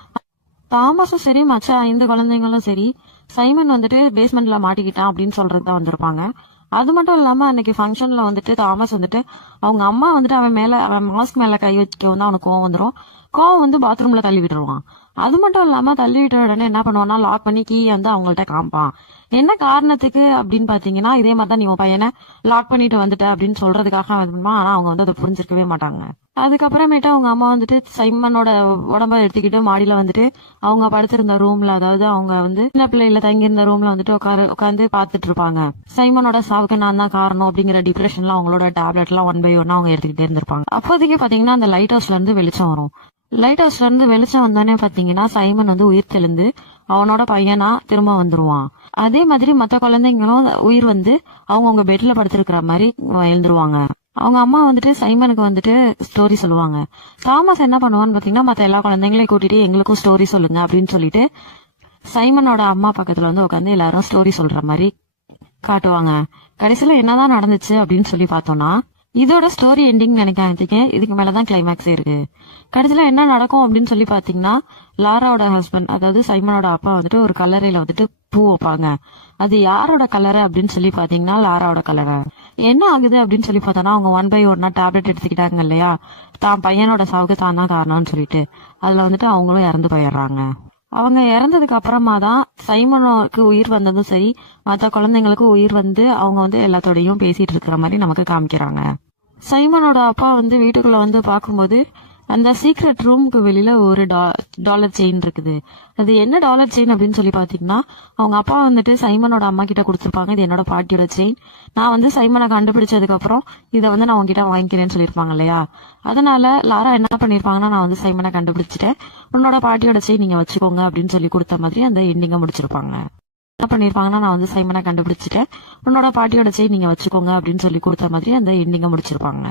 தாமஸும் சரி, மற்ற 5 குழந்தைங்களும் சரி, சைமன் வந்துட்டு பேஸ்மெண்ட்ல மாட்டிக்கிட்டான் அப்படின்னு சொல்றதுதான் வந்திருப்பாங்க. அது மட்டும் இல்லாம அன்னைக்கு ஃபங்க்ஷன்ல வந்துட்டு தாமஸ் வந்துட்டு அவங்க அம்மா வந்துட்டு அவன் மாஸ்க் மேல கை வைக்க வந்து அவனுக்கு கோவம் வந்துடும். கோவம் வந்து பாத்ரூம்ல தள்ளி விட்டுருவான். அது மட்டும் இல்லாம தள்ளி விட்ட உடனே என்ன பண்ணுவான்னா, லாக் பண்ணி கீயை வந்து அவங்கள்ட்ட காமிப்பான். என்ன காரணத்துக்கு அப்படின்னு பாத்தீங்கன்னா, இதே மாதிரிதான் நீ உன் பையனை லாக் பண்ணிட்டு வந்துட்ட அப்படின்னு சொல்றதுக்காக ஆனா அவங்க வந்து அதை புரிஞ்சிருக்கவே மாட்டாங்க. அதுக்கப்புறமேட்டு அவங்க அம்மா வந்துட்டு சைமனோட உடம்ப எடுத்துக்கிட்டு மாடியில வந்துட்டு அவங்க படுத்திருந்த ரூம்ல, அதாவது அவங்க வந்து சின்ன பிள்ளைல தங்கி இருந்த ரூம்ல வந்துட்டு உட்காந்து பாத்துட்டு இருப்பாங்க. சைமனோட சாவுக்கு நான் தான் காரணம் அப்படிங்கிற டிப்ரெஷன்ல அவங்களோட டேப்லெட் எல்லாம் 1 by 1 அவங்க எடுத்துக்கிட்டே இருந்திருப்பாங்க. அப்போதைக்கு பாத்தீங்கன்னா அந்த லைட் ஹவுஸ்ல இருந்து வெளிச்சம் வரும். லைட் ஹவுஸ்ல இருந்து வெளிச்சம் வந்தோடனே பாத்தீங்கன்னா சைமன் வந்து உயிர் தெளிந்து அவனோட பையனா திரும்ப வந்துருவான். அதே மாதிரி மத்த குழந்தைங்களும் உயிர் வந்து அவங்க பெட்ல படுத்திருக்கிற மாதிரி எழுந்துருவாங்க. அவங்க அம்மா வந்துட்டு சைமனுக்கு வந்துட்டு ஸ்டோரி சொல்லுவாங்க. தாமஸ் என்ன பண்ணுவான்னு பாத்தீங்கன்னா, மத்த எல்லா குழந்தைங்களையும் கூட்டிட்டு எங்களுக்கும் ஸ்டோரி சொல்லுங்க அப்படின்னு சொல்லிட்டு சைமனோட அம்மா பக்கத்துல வந்து உட்காந்து எல்லாரும் ஸ்டோரி சொல்ற மாதிரி காட்டுவாங்க. கடைசியில என்னதான் நடந்துச்சு அப்படின்னு சொல்லி பார்த்தோம்னா, இதோட ஸ்டோரி எண்டிங் நினைக்கிறேன். இதுக்கு மேலதான் கிளைமேக்ஸே இருக்கு. கடைசியில என்ன நடக்கும் அப்படின்னு சொல்லி பாத்தீங்கன்னா, லாராவோட ஹஸ்பண்ட் அதாவது சைமனோட அப்பா வந்துட்டு ஒரு கல்லறையில வந்துட்டு பூ வைப்பாங்க. அது யாரோட கலரை அப்படின்னு சொல்லி பாத்தீங்கன்னா, லாராவோட கலரை. என்ன ஆகுது அப்படின்னு சொல்லி பார்த்தோம்னா, அவங்க 1 by 1 டேப்லெட் எடுத்துக்கிட்டாங்க இல்லையா, தான் பையனோட சாவுக்கு தான் தான் காரணம்னு சொல்லிட்டு அதுல வந்துட்டு அவங்களும் இறந்து போயிடுறாங்க. அவங்க இறந்ததுக்கு அப்புறமா தான் சைமனுக்கு உயிர் வந்ததும் சரி, மற்ற குழந்தைங்களுக்கு உயிர் வந்து அவங்க வந்து எல்லாத்தோடையும் பேசிட்டு இருக்கிற மாதிரி நமக்கு காமிக்கிறாங்க. சைமனோட அப்பா வந்து வீட்டுக்குள்ள வந்து பாக்கும்போது அந்த சீக்ரெட் ரூமுக்கு வெளியில ஒரு டாலர் செயின் இருக்குது. அது என்ன டாலர் செயின் அப்படின்னு சொல்லி பாத்தீங்கன்னா, அவங்க அப்பா வந்துட்டு சைமனோட அம்மா கிட்ட கொடுத்துருப்பாங்க, இது என்னோட பாட்டியோட செயின், நான் வந்து சைமனை கண்டுபிடிச்சதுக்கு அப்புறம் இதை வந்து நான் உங்ககிட்ட வாங்கிக்கிறேன்னு சொல்லியிருப்பாங்க இல்லையா. அதனால லாரா என்ன பண்ணிருப்பாங்கன்னா, நான் வந்து சைமனை கண்டுபிடிச்சிட்டேன், உன்னோட பாட்டியோட செயின் நீங்க வச்சுக்கோங்க அப்படின்னு சொல்லி கொடுத்த மாதிரி அந்த எண்டிங்க முடிச்சிருப்பாங்க. என்ன பண்ணிருப்பாங்கன்னா, நான் வந்து சைமனை கண்டுபிடிச்சிட்டேன், உன்னோட பாட்டியோட செயின் நீங்க வச்சுக்கோங்க அப்படின்னு சொல்லி கொடுத்த மாதிரி அந்த எண்டிங்க முடிச்சிருப்பாங்க.